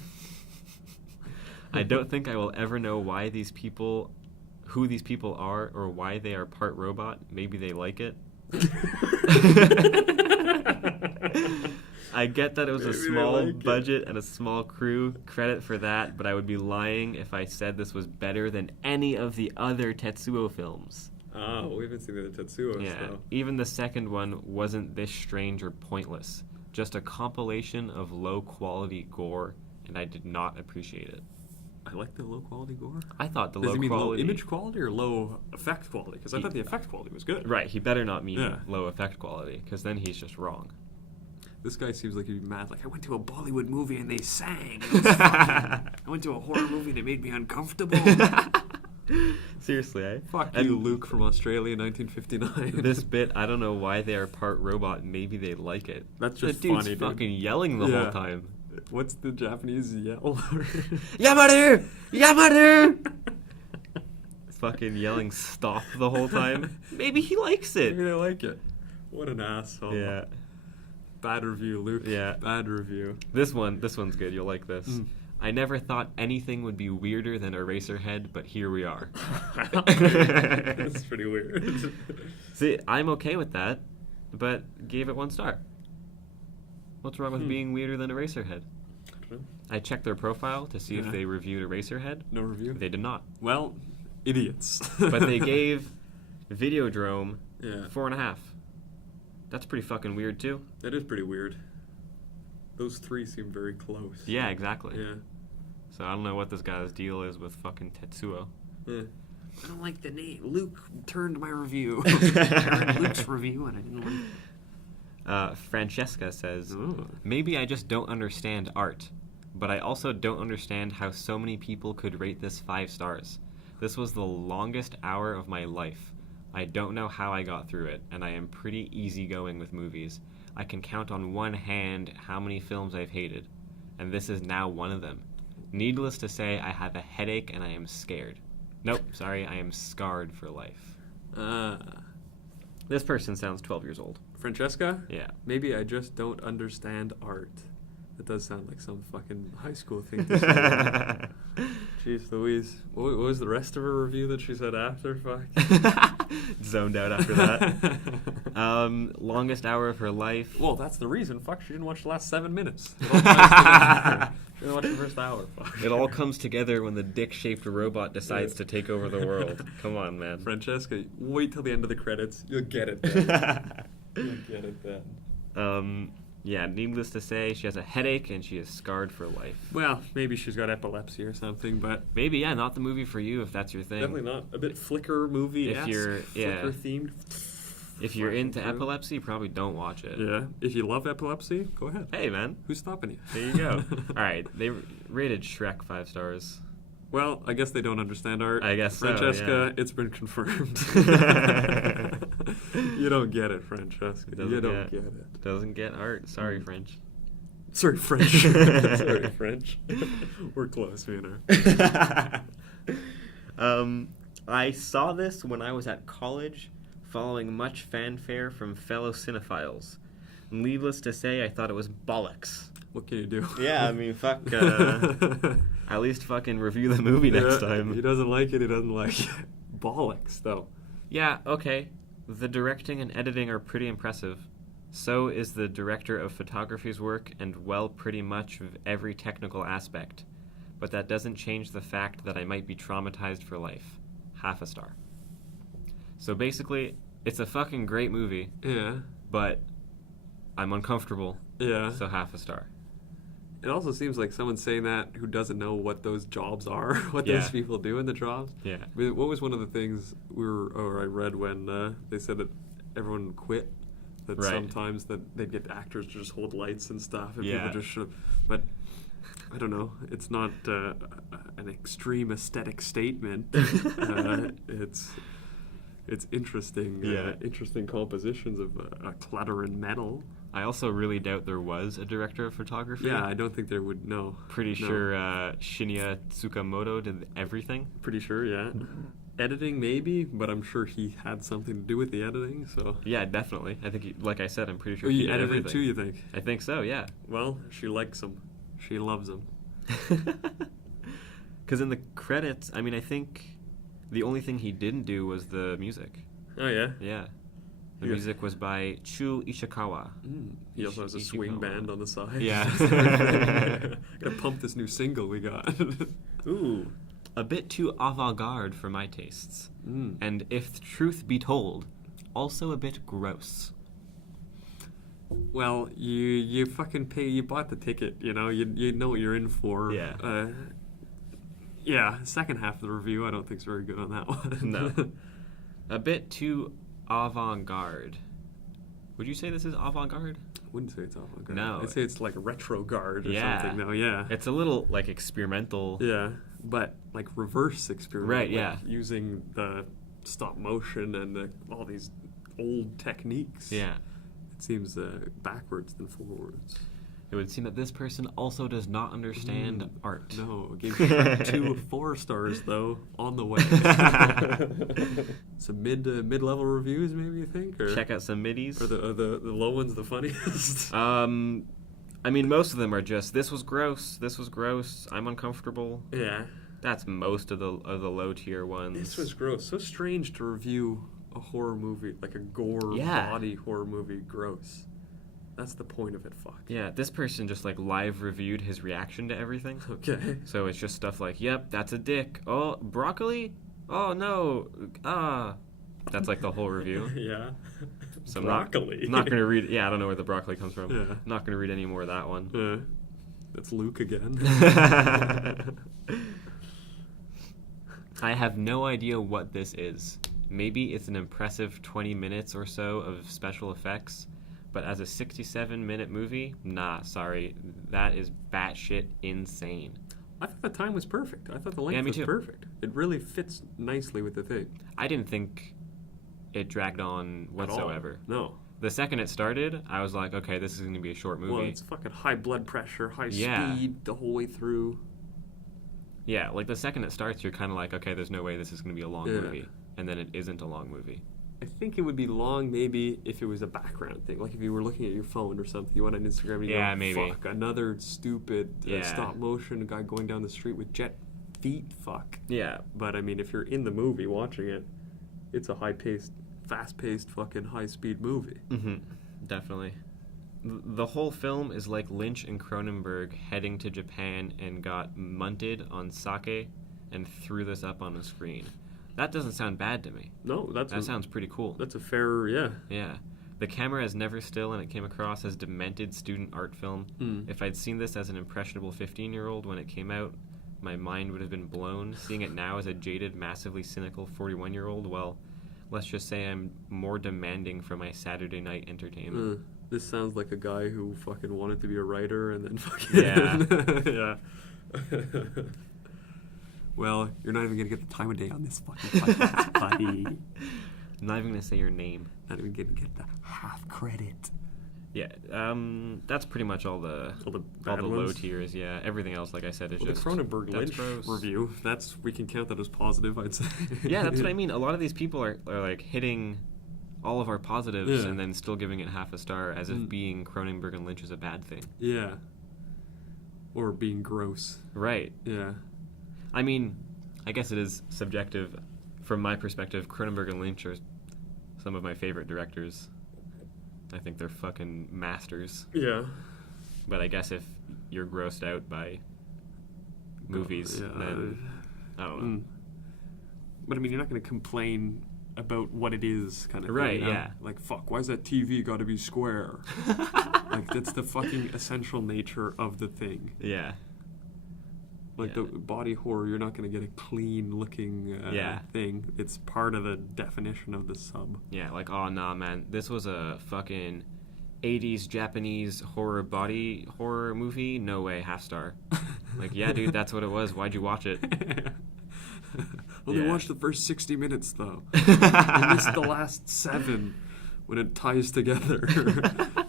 I don't think I will ever know who these people are, or why they are part robot. Maybe they like it. I get that it was Maybe a they small like it. budget and a small crew. Credit for that, but I would be lying if I said this was better than any of the other Tetsuo films. Oh, we haven't seen the Tetsuo Yeah, stuff. even the second one wasn't this strange or pointless. Just a compilation of low-quality gore, and I did not appreciate it. I like the low quality gore. I thought the Does low he mean quality... low image quality or low effect quality? Because I thought the effect quality was good. Right, he better not mean Yeah. low effect quality, because then he's just wrong. This guy seems like he'd be mad. Like, I went to a Bollywood movie and they sang. It was funny. I went to a horror movie and it made me uncomfortable. Seriously, eh? Fuck And you, Luke from Australia, 1959. this bit, I don't know why they are part robot. Maybe they like it. That's The just dude's funny, dude. fucking yelling the Yeah. whole time. What's the Japanese yell? Yamaru! Yamaru! Fucking yelling stop the whole time. Maybe he likes it. Maybe they like it. What an asshole. Yeah. Bad review, Luke. Yeah. Bad review. This one's good. You'll like this. Mm. I never thought anything would be weirder than Eraserhead, but here we are. That's pretty weird. See, I'm okay with that, but gave it 1 star. What's wrong with being weirder than Eraserhead? I checked their profile to see if Yeah. they reviewed Eraserhead. No review? They did not. Well, idiots. But they gave Videodrome Yeah. 4.5. That's pretty fucking weird, too. That is pretty weird. Those three seem very close. Yeah, exactly. Yeah. So I don't know what this guy's deal is with fucking Tetsuo. Yeah. I don't like the name. Luke turned my review. I heard Luke's review and I didn't like Francesca says, Ooh. maybe I just don't understand art, but I also don't understand how so many people could rate this 5 stars. This was the longest hour of my life. I don't know how I got through it, and I am pretty easygoing with movies. I can count on one hand how many films I've hated, and this is now one of them. Needless to say, I have a headache and I am scared. Nope, sorry, I am scarred for life. This person sounds 12 years old. Francesca? Yeah. Maybe I just don't understand art. That does sound like some fucking high school thing to say. Jeez Louise. What was the rest of her review that she said after? Fuck. Zoned out after that. Longest hour of her life. Well, that's the reason. Fuck, she didn't watch the last 7 minutes. It all ties together. She didn't watch the first hour. Fuck. It all comes together when the dick-shaped robot decides to take over the world. Come on, man. Francesca, wait till the end of the credits. You'll get it then. You'll get it then. Yeah, needless to say, she has a headache and she is scarred for life. Well, maybe she's got epilepsy or something, but Maybe, yeah, not the movie for you if that's your thing. definitely not. A bit Flickr movie. If you're- yeah. Flickr themed. If you're Flashing into through. epilepsy, probably don't watch it. Yeah. If you love epilepsy, go ahead. Hey, man. Who's stopping you? There you go. All right, they rated Shrek 5 stars. Well, I guess they don't understand art. I guess so, Francesca, yeah. it's been confirmed. You don't get it, Francesca. You don't get it. Doesn't get art. Sorry, French. Sorry, French. Sorry, French. We're close, me and her. I saw this when I was at college, following much fanfare from fellow cinephiles. Needless to say, I thought it was bollocks. What can you do? Yeah, I mean, fuck. At least fucking review the movie next time. He doesn't like it, he doesn't like it. Bollocks, though. Yeah, okay. The directing and editing are pretty impressive. So is the director of photography's work and, well, pretty much of every technical aspect. But that doesn't change the fact that I might be traumatized for life. 0.5 star. So basically, it's a fucking great movie, Yeah. but I'm uncomfortable, Yeah. so 0.5 star. It also seems like someone saying that who doesn't know what those jobs are, what Yeah. those people do in the jobs. Yeah. But what was one of the things I read when they said that everyone quit? That Right. sometimes that they'd get actors to just hold lights and stuff, and Yeah. people just should. But I don't know. It's not an extreme aesthetic statement. It's interesting. Yeah. Interesting compositions of clutter and metal. I also really doubt there was a director of photography. Yeah, I don't think there would. No. Pretty No. sure Shinya Tsukamoto did everything. Pretty sure, yeah. Editing, maybe, but I'm sure he had something to do with the editing, so... Yeah, definitely. I think, like I said, I'm pretty sure Oh, he you did edited everything. too, you think? I think so, yeah. Well, she likes him. She loves him. Because in the credits, I mean, I think the only thing he didn't do was the music. Oh, yeah? Yeah. The music was by Chu Ishikawa. He also has a swing band on the side. Yeah. Gotta pump this new single we got. Ooh. A bit too avant-garde for my tastes. And if truth be told, also a bit gross. Well, you fucking you bought the ticket, you know what you're in for. Yeah. Yeah, second half of the review I don't think is very good on that one. No. A bit too avant-garde. Would you say this is avant-garde? I wouldn't say it's avant-garde. No. I'd say it's like retro-garde or something. No, yeah. It's a little like experimental. Yeah, but like reverse experiment. Right, like yeah. Using the stop motion and all these old techniques. Yeah. It seems backwards than forwards. It would seem that this person also does not understand art. No, gave Shrek 2 4 stars though on the way. Some mid-level reviews, maybe you think, or check out some middies. Or the low ones the funniest. I mean, most of them are just this was gross. This was gross. I'm uncomfortable. Yeah, that's most of the low tier ones. This was gross. So strange to review a horror movie, like a gore body horror movie, gross. That's the point of it, fuck. Yeah, this person just like live reviewed his reaction to everything. Okay. So it's just stuff like, yep, that's a dick. Oh, broccoli? Oh, no. That's like the whole review. Yeah. So broccoli. I'm not going to read, I don't know where the broccoli comes from. Yeah. I'm not going to read any more of that one. That's Luke again. I have no idea what this is. Maybe it's an impressive 20 minutes or so of special effects. But as a 67-minute movie, nah, sorry. That is batshit insane. I thought the time was perfect. I thought the length was perfect. It really fits nicely with the thing. I didn't think it dragged on whatsoever. No. The second it started, I was like, okay, this is going to be a short movie. Well, it's fucking high blood pressure, high speed the whole way through. Yeah, like the second it starts, you're kind of like, okay, there's no way this is going to be a long movie. And then it isn't a long movie. I think it would be long maybe if it was a background thing. Like if you were looking at your phone or something, you went on Instagram and you go, maybe. Fuck, another stupid stop motion guy going down the street with jet feet, fuck. Yeah. But I mean, if you're in the movie watching it, it's a high-paced, fast-paced, fucking high-speed movie. Mm-hmm. Definitely. The whole film is like Lynch and Cronenberg heading to Japan and got munted on sake and threw this up on the screen. That doesn't sound bad to me. No, that sounds pretty cool. That's a fair, Yeah. The camera is never still, and it came across as demented student art film. If I'd seen this as an impressionable 15-year-old when it came out, my mind would have been blown. Seeing it now as a jaded, massively cynical 41-year-old, well, let's just say I'm more demanding for my Saturday night entertainment. This sounds like a guy who fucking wanted to be a writer and then fucking... Yeah. Well, you're not even going to get the time of day on this fucking podcast, buddy. I'm not even going to say your name. Not even going to get the half credit. Yeah, that's pretty much all the low tiers. Yeah, everything else, like I said, is just... the Cronenberg Lynch review, we can count that as positive, I'd say. Yeah, that's what I mean. A lot of these people are like hitting all of our positives and then still giving it half a star as if being Cronenberg and Lynch is a bad thing. Yeah. Or being gross. Right. Yeah. I mean, I guess it is subjective. From my perspective, Cronenberg and Lynch are some of my favorite directors. I think they're fucking masters. Yeah. But I guess if you're grossed out by movies, then I don't know. But I mean, you're not going to complain about what it is, kind of thing. Right, you know? yeah. Like, fuck, why's that TV got to be square? Like, that's the fucking essential nature of the thing. Yeah. Like the body horror, you're not going to get a clean-looking thing. It's part of the definition of the sub. Yeah, like, oh, nah, man. This was a fucking 80s Japanese body horror movie? No way, half star. Like, yeah, dude, that's what it was. Why'd you watch it? Only watched the first 60 minutes, though. I missed the last 7 when it ties together.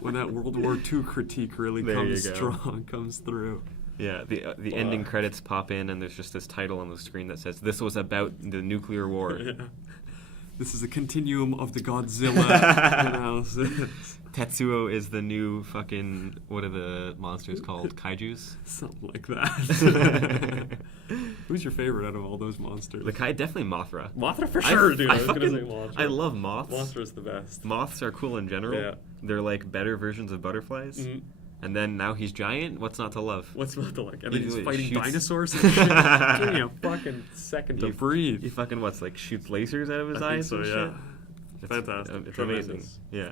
When that World War II critique really comes through. Yeah, the ending credits pop in, and there's just this title on the screen that says, "This was about the nuclear war." Yeah. This is a continuum of the Godzilla analysis. Tetsuo is the new fucking, what are the monsters called? Kaijus? Something like that. Who's your favorite out of all those monsters? Definitely Mothra. Mothra for sure, dude. I was gonna say Mothra. I love moths. Mothra's the best. Moths are cool in general. Yeah. They're like better versions of butterflies. Mm-hmm. And then now he's giant. What's not to love? What's not to like? And then he's fighting shoots. Dinosaurs and shit. Give me a fucking second to breathe. He fucking shoots lasers out of his eyes so, and yeah. shit? Fantastic. It's amazing. Yeah.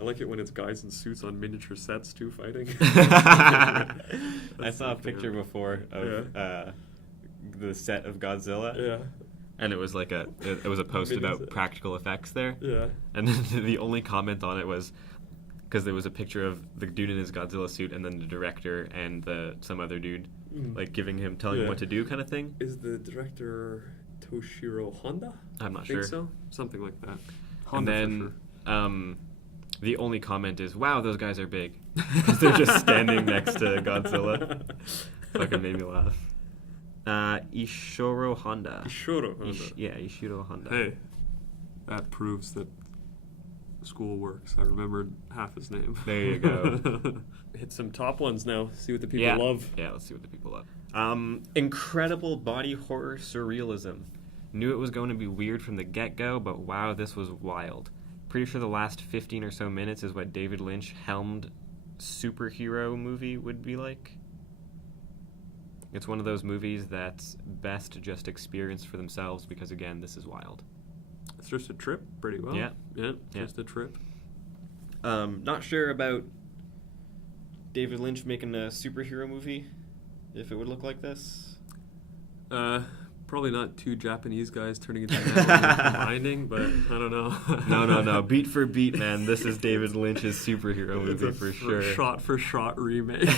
I like it when it's guys in suits on miniature sets too fighting. I saw a picture before of the set of Godzilla. Yeah. And it was like it was a post about practical effects there. Yeah. And then the only comment on it was, because there was a picture of the dude in his Godzilla suit and then the director and some other dude telling him what to do kind of thing. Is the director Toshiro Honda? I'm not I sure. think so. Something like that. Honda, and then the only comment is, wow, those guys are big. Because they're just standing next to Godzilla. Fucking made me laugh. Ishiro Honda. Ishiro Honda. Ishiro Honda. Hey, that proves that school works. I remembered half his name. There you go. Hit some top ones now. See what the people love. Yeah, let's see what the people love. Incredible body horror surrealism. Knew it was going to be weird from the get-go, but wow, this was wild. Pretty sure the last 15 or so minutes is what David Lynch helmed superhero movie would be like. It's one of those movies that's best just experienced for themselves because, again, this is wild. It's just a trip, pretty well. Yeah. Just a trip. Not sure about David Lynch making a superhero movie, if it would look like this. Probably not two Japanese guys turning into metal and combining, but I don't know. No. Beat for beat, man. This is David Lynch's superhero movie for sure. Shot-for-shot remake.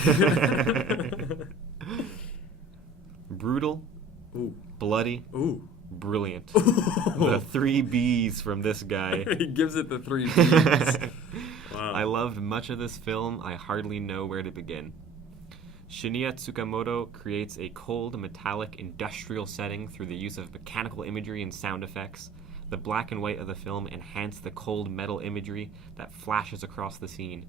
Brutal. Ooh. Bloody. Ooh. Brilliant. The 3 Bs from this guy. He gives it the 3 Bs. Wow. I loved much of this film. I hardly know where to begin. Shinya Tsukamoto creates a cold, metallic, industrial setting through the use of mechanical imagery and sound effects. The black and white of the film enhance the cold metal imagery that flashes across the scene.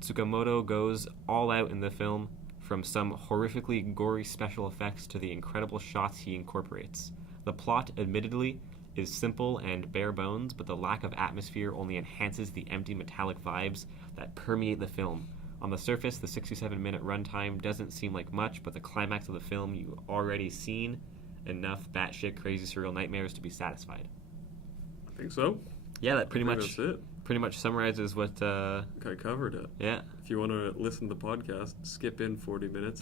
Tsukamoto goes all out in the film, from some horrifically gory special effects to the incredible shots he incorporates. The plot, admittedly, is simple and bare bones, but the lack of atmosphere only enhances the empty metallic vibes that permeate the film. On the surface, the 67-minute runtime doesn't seem like much, but the climax of the film, you've already seen enough batshit crazy surreal nightmares to be satisfied. I think so. Yeah, that pretty much that's it. Pretty much summarizes what. I covered it. Yeah. If you want to listen to the podcast, skip in 40 minutes.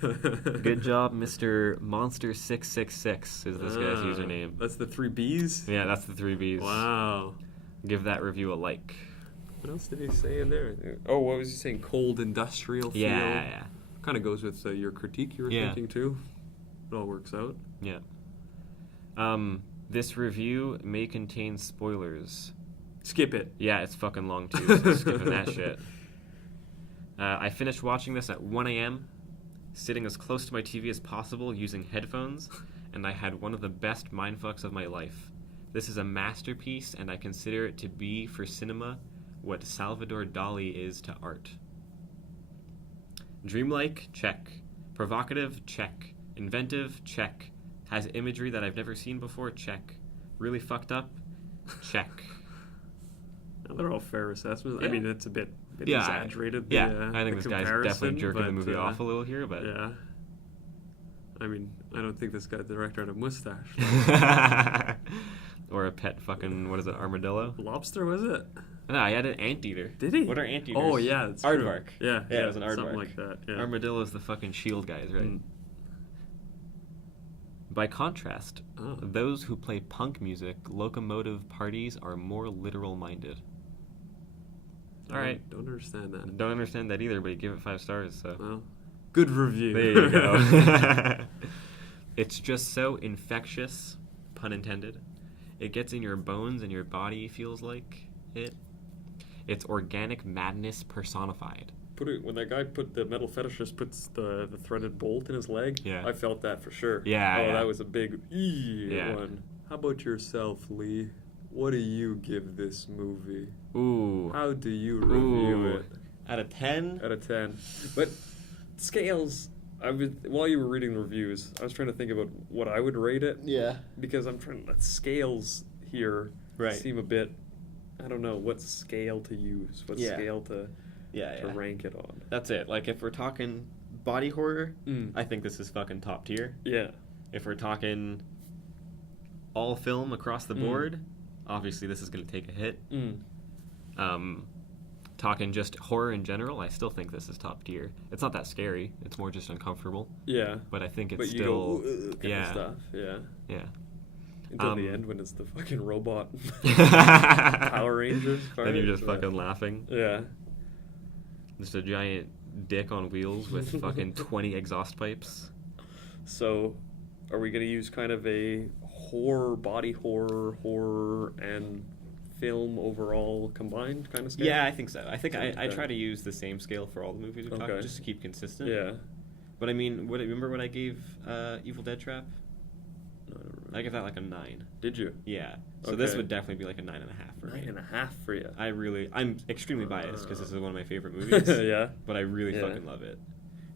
Good job, Mr. Monster666 is this guy's username. That's the 3 Bs? Yeah, that's the 3 Bs. Wow. Give that review a like. What else did he say in there? Oh, what was he saying? Cold industrial feel? Yeah. Kind of goes with your critique you were thinking too. It all works out. Yeah. This review may contain spoilers. Skip it. Yeah, it's fucking long too, so skipping that shit. I finished watching this at 1 a.m., sitting as close to my TV as possible using headphones, and I had one of the best mindfucks of my life. This is a masterpiece, and I consider it to be, for cinema, what Salvador Dali is to art. Dreamlike? Check. Provocative? Check. Inventive? Check. Has imagery that I've never seen before? Check. Really fucked up? Check. They're all fair assessments. Yeah. I mean, it's a bit exaggerated. I think this guy's definitely jerking the movie off a little here, but... Yeah. I mean, I don't think this guy, the director, had a mustache. Or a pet fucking, what is it, armadillo? Lobster, was it? No, he had an anteater. Did he? What are anteaters? Oh, yeah, it's Aardvark. Yeah, it was an aardvark. Something like that, yeah. Armadillo's the fucking shield guys, right? By contrast, those who play punk music, locomotive parties are more literal-minded. All right. Don't understand that. Don't understand that either, but you give it 5 stars, so... Well, good review. There you go. It's just so infectious, pun intended. It gets in your bones and your body feels like it. It's organic madness personified. when that guy the metal fetishist puts the threaded bolt in his leg, I felt that for sure. Yeah. Oh, that was a big one. How about yourself, Lee? What do you give this movie? Ooh. How do you review it? Out of 10? Out of 10. But scales, while you were reading the reviews, I was trying to think about what I would rate it. Yeah. Because I'm trying to, scales here seem a bit, I don't know, what scale to use, what scale to rank it on. That's it. Like, if we're talking body horror, I think this is fucking top tier. Yeah. If we're talking all film across the board, obviously this is going to take a hit. Talking just horror in general, I still think this is top tier. It's not that scary. It's more just uncomfortable. Yeah. But I think it's but still... kind of stuff. Yeah. Yeah. Until the end when it's the fucking robot Power Rangers part. Then you're just fucking laughing. Yeah. Just a giant dick on wheels with fucking 20 exhaust pipes. So, are we going to use kind of a body horror, and film overall combined kind of scale? Yeah, I think so. I think I try to use the same scale for all the movies we talk about, just to keep consistent. Yeah. But I mean, remember when I gave Evil Dead Trap? No, I don't remember. I gave that like a 9. Did you? Yeah. So this would definitely be like a 9.5 for me. 9.5 for you. I'm extremely biased because this is one of my favorite movies. Yeah. But I really fucking love it.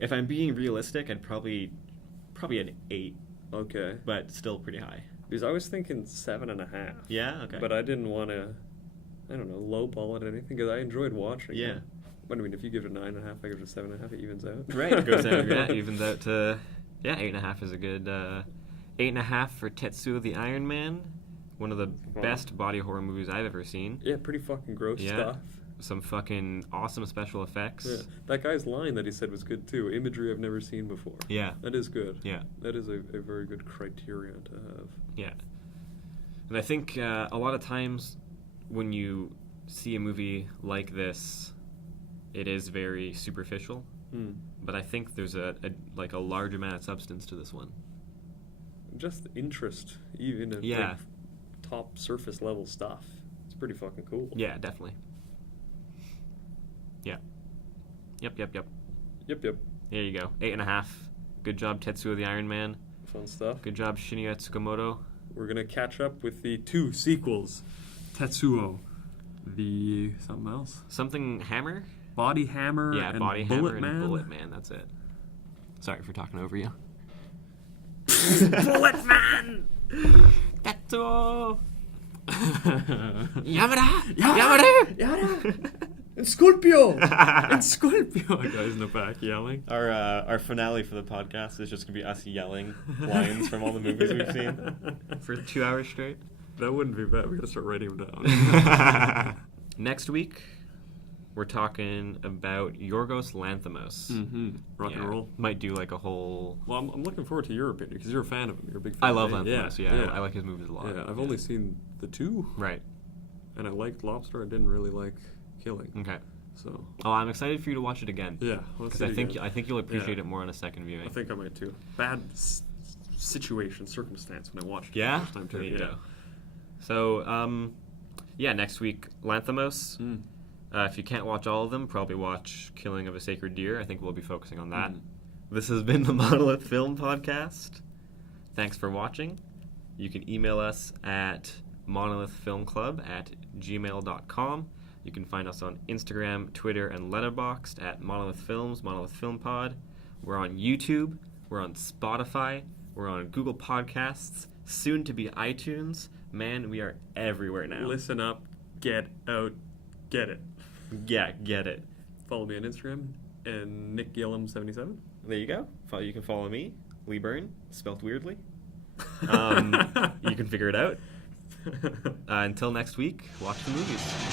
If I'm being realistic, I'd probably an 8. Okay. But still pretty high. Because I was thinking 7.5. Yeah. Okay. But I didn't want to, I don't know, lowball it or anything because I enjoyed watching it. Yeah. But I mean, if you give it a 9.5, I give it a 7.5. It evens out. Right. It goes out. Yeah. Evens out to 8.5 is a good 8.5 for Tetsuo the Iron Man. One of the best body horror movies I've ever seen. Yeah, pretty fucking gross stuff. Some fucking awesome special effects. Yeah. That guy's line that he said was good too. Imagery I've never seen before. Yeah. That is good. Yeah. That is a very good criterion to have. Yeah. And I think a lot of times when you see a movie like this, it is very superficial. But I think there's a large amount of substance to this one. Just interest, even in top surface level stuff. It's pretty fucking cool. Yeah, definitely. Yeah. Yep. There you go. 8.5. Good job, Tetsuo the Iron Man. Fun stuff. Good job, Shinya Tsukamoto. We're going to catch up with the 2 sequels. Tetsuo. The... something else? Something Hammer? Body Hammer and Body Bullet Hammer Man? and Bullet Man, that's it. Sorry for talking over you. Bullet Man! Tetsuo! Yamada! And Scorpio! And Scorpio! Guys in the back yelling. Our finale for the podcast is just going to be us yelling lines from all the movies we've seen for 2 hours straight. That wouldn't be bad. We got to start writing them down. Next week, we're talking about Yorgos Lanthimos. Rock and roll. Might do like a whole... Well, I'm looking forward to your opinion because you're a fan of him. You're a big fan I love of him. Lanthimos, yeah. I like his movies a lot. Yeah, I've only seen the 2. Right. And I liked Lobster. I didn't really like Killing. Okay. So. Oh, I'm excited for you to watch it again. Yeah. Because I think you'll appreciate it more on a second viewing. I think I might too. Bad circumstance when I watched it the first time too. There you go. So, next week, Lanthimos. If you can't watch all of them, probably watch Killing of a Sacred Deer. I think we'll be focusing on that. This has been the Monolith Film Podcast. Thanks for watching. You can email us at monolithfilmclub@gmail.com. You can find us on Instagram, Twitter, and Letterboxd at Monolith Films, Monolith Film Pod. We're on YouTube. We're on Spotify. We're on Google Podcasts. Soon to be iTunes. Man, we are everywhere now. Listen up. Get out. Get it. Yeah, get it. Follow me on Instagram and Nick Gillum77. There you go. You can follow me, Lee Byrne, spelt weirdly. You can figure it out. Until next week, watch the movies.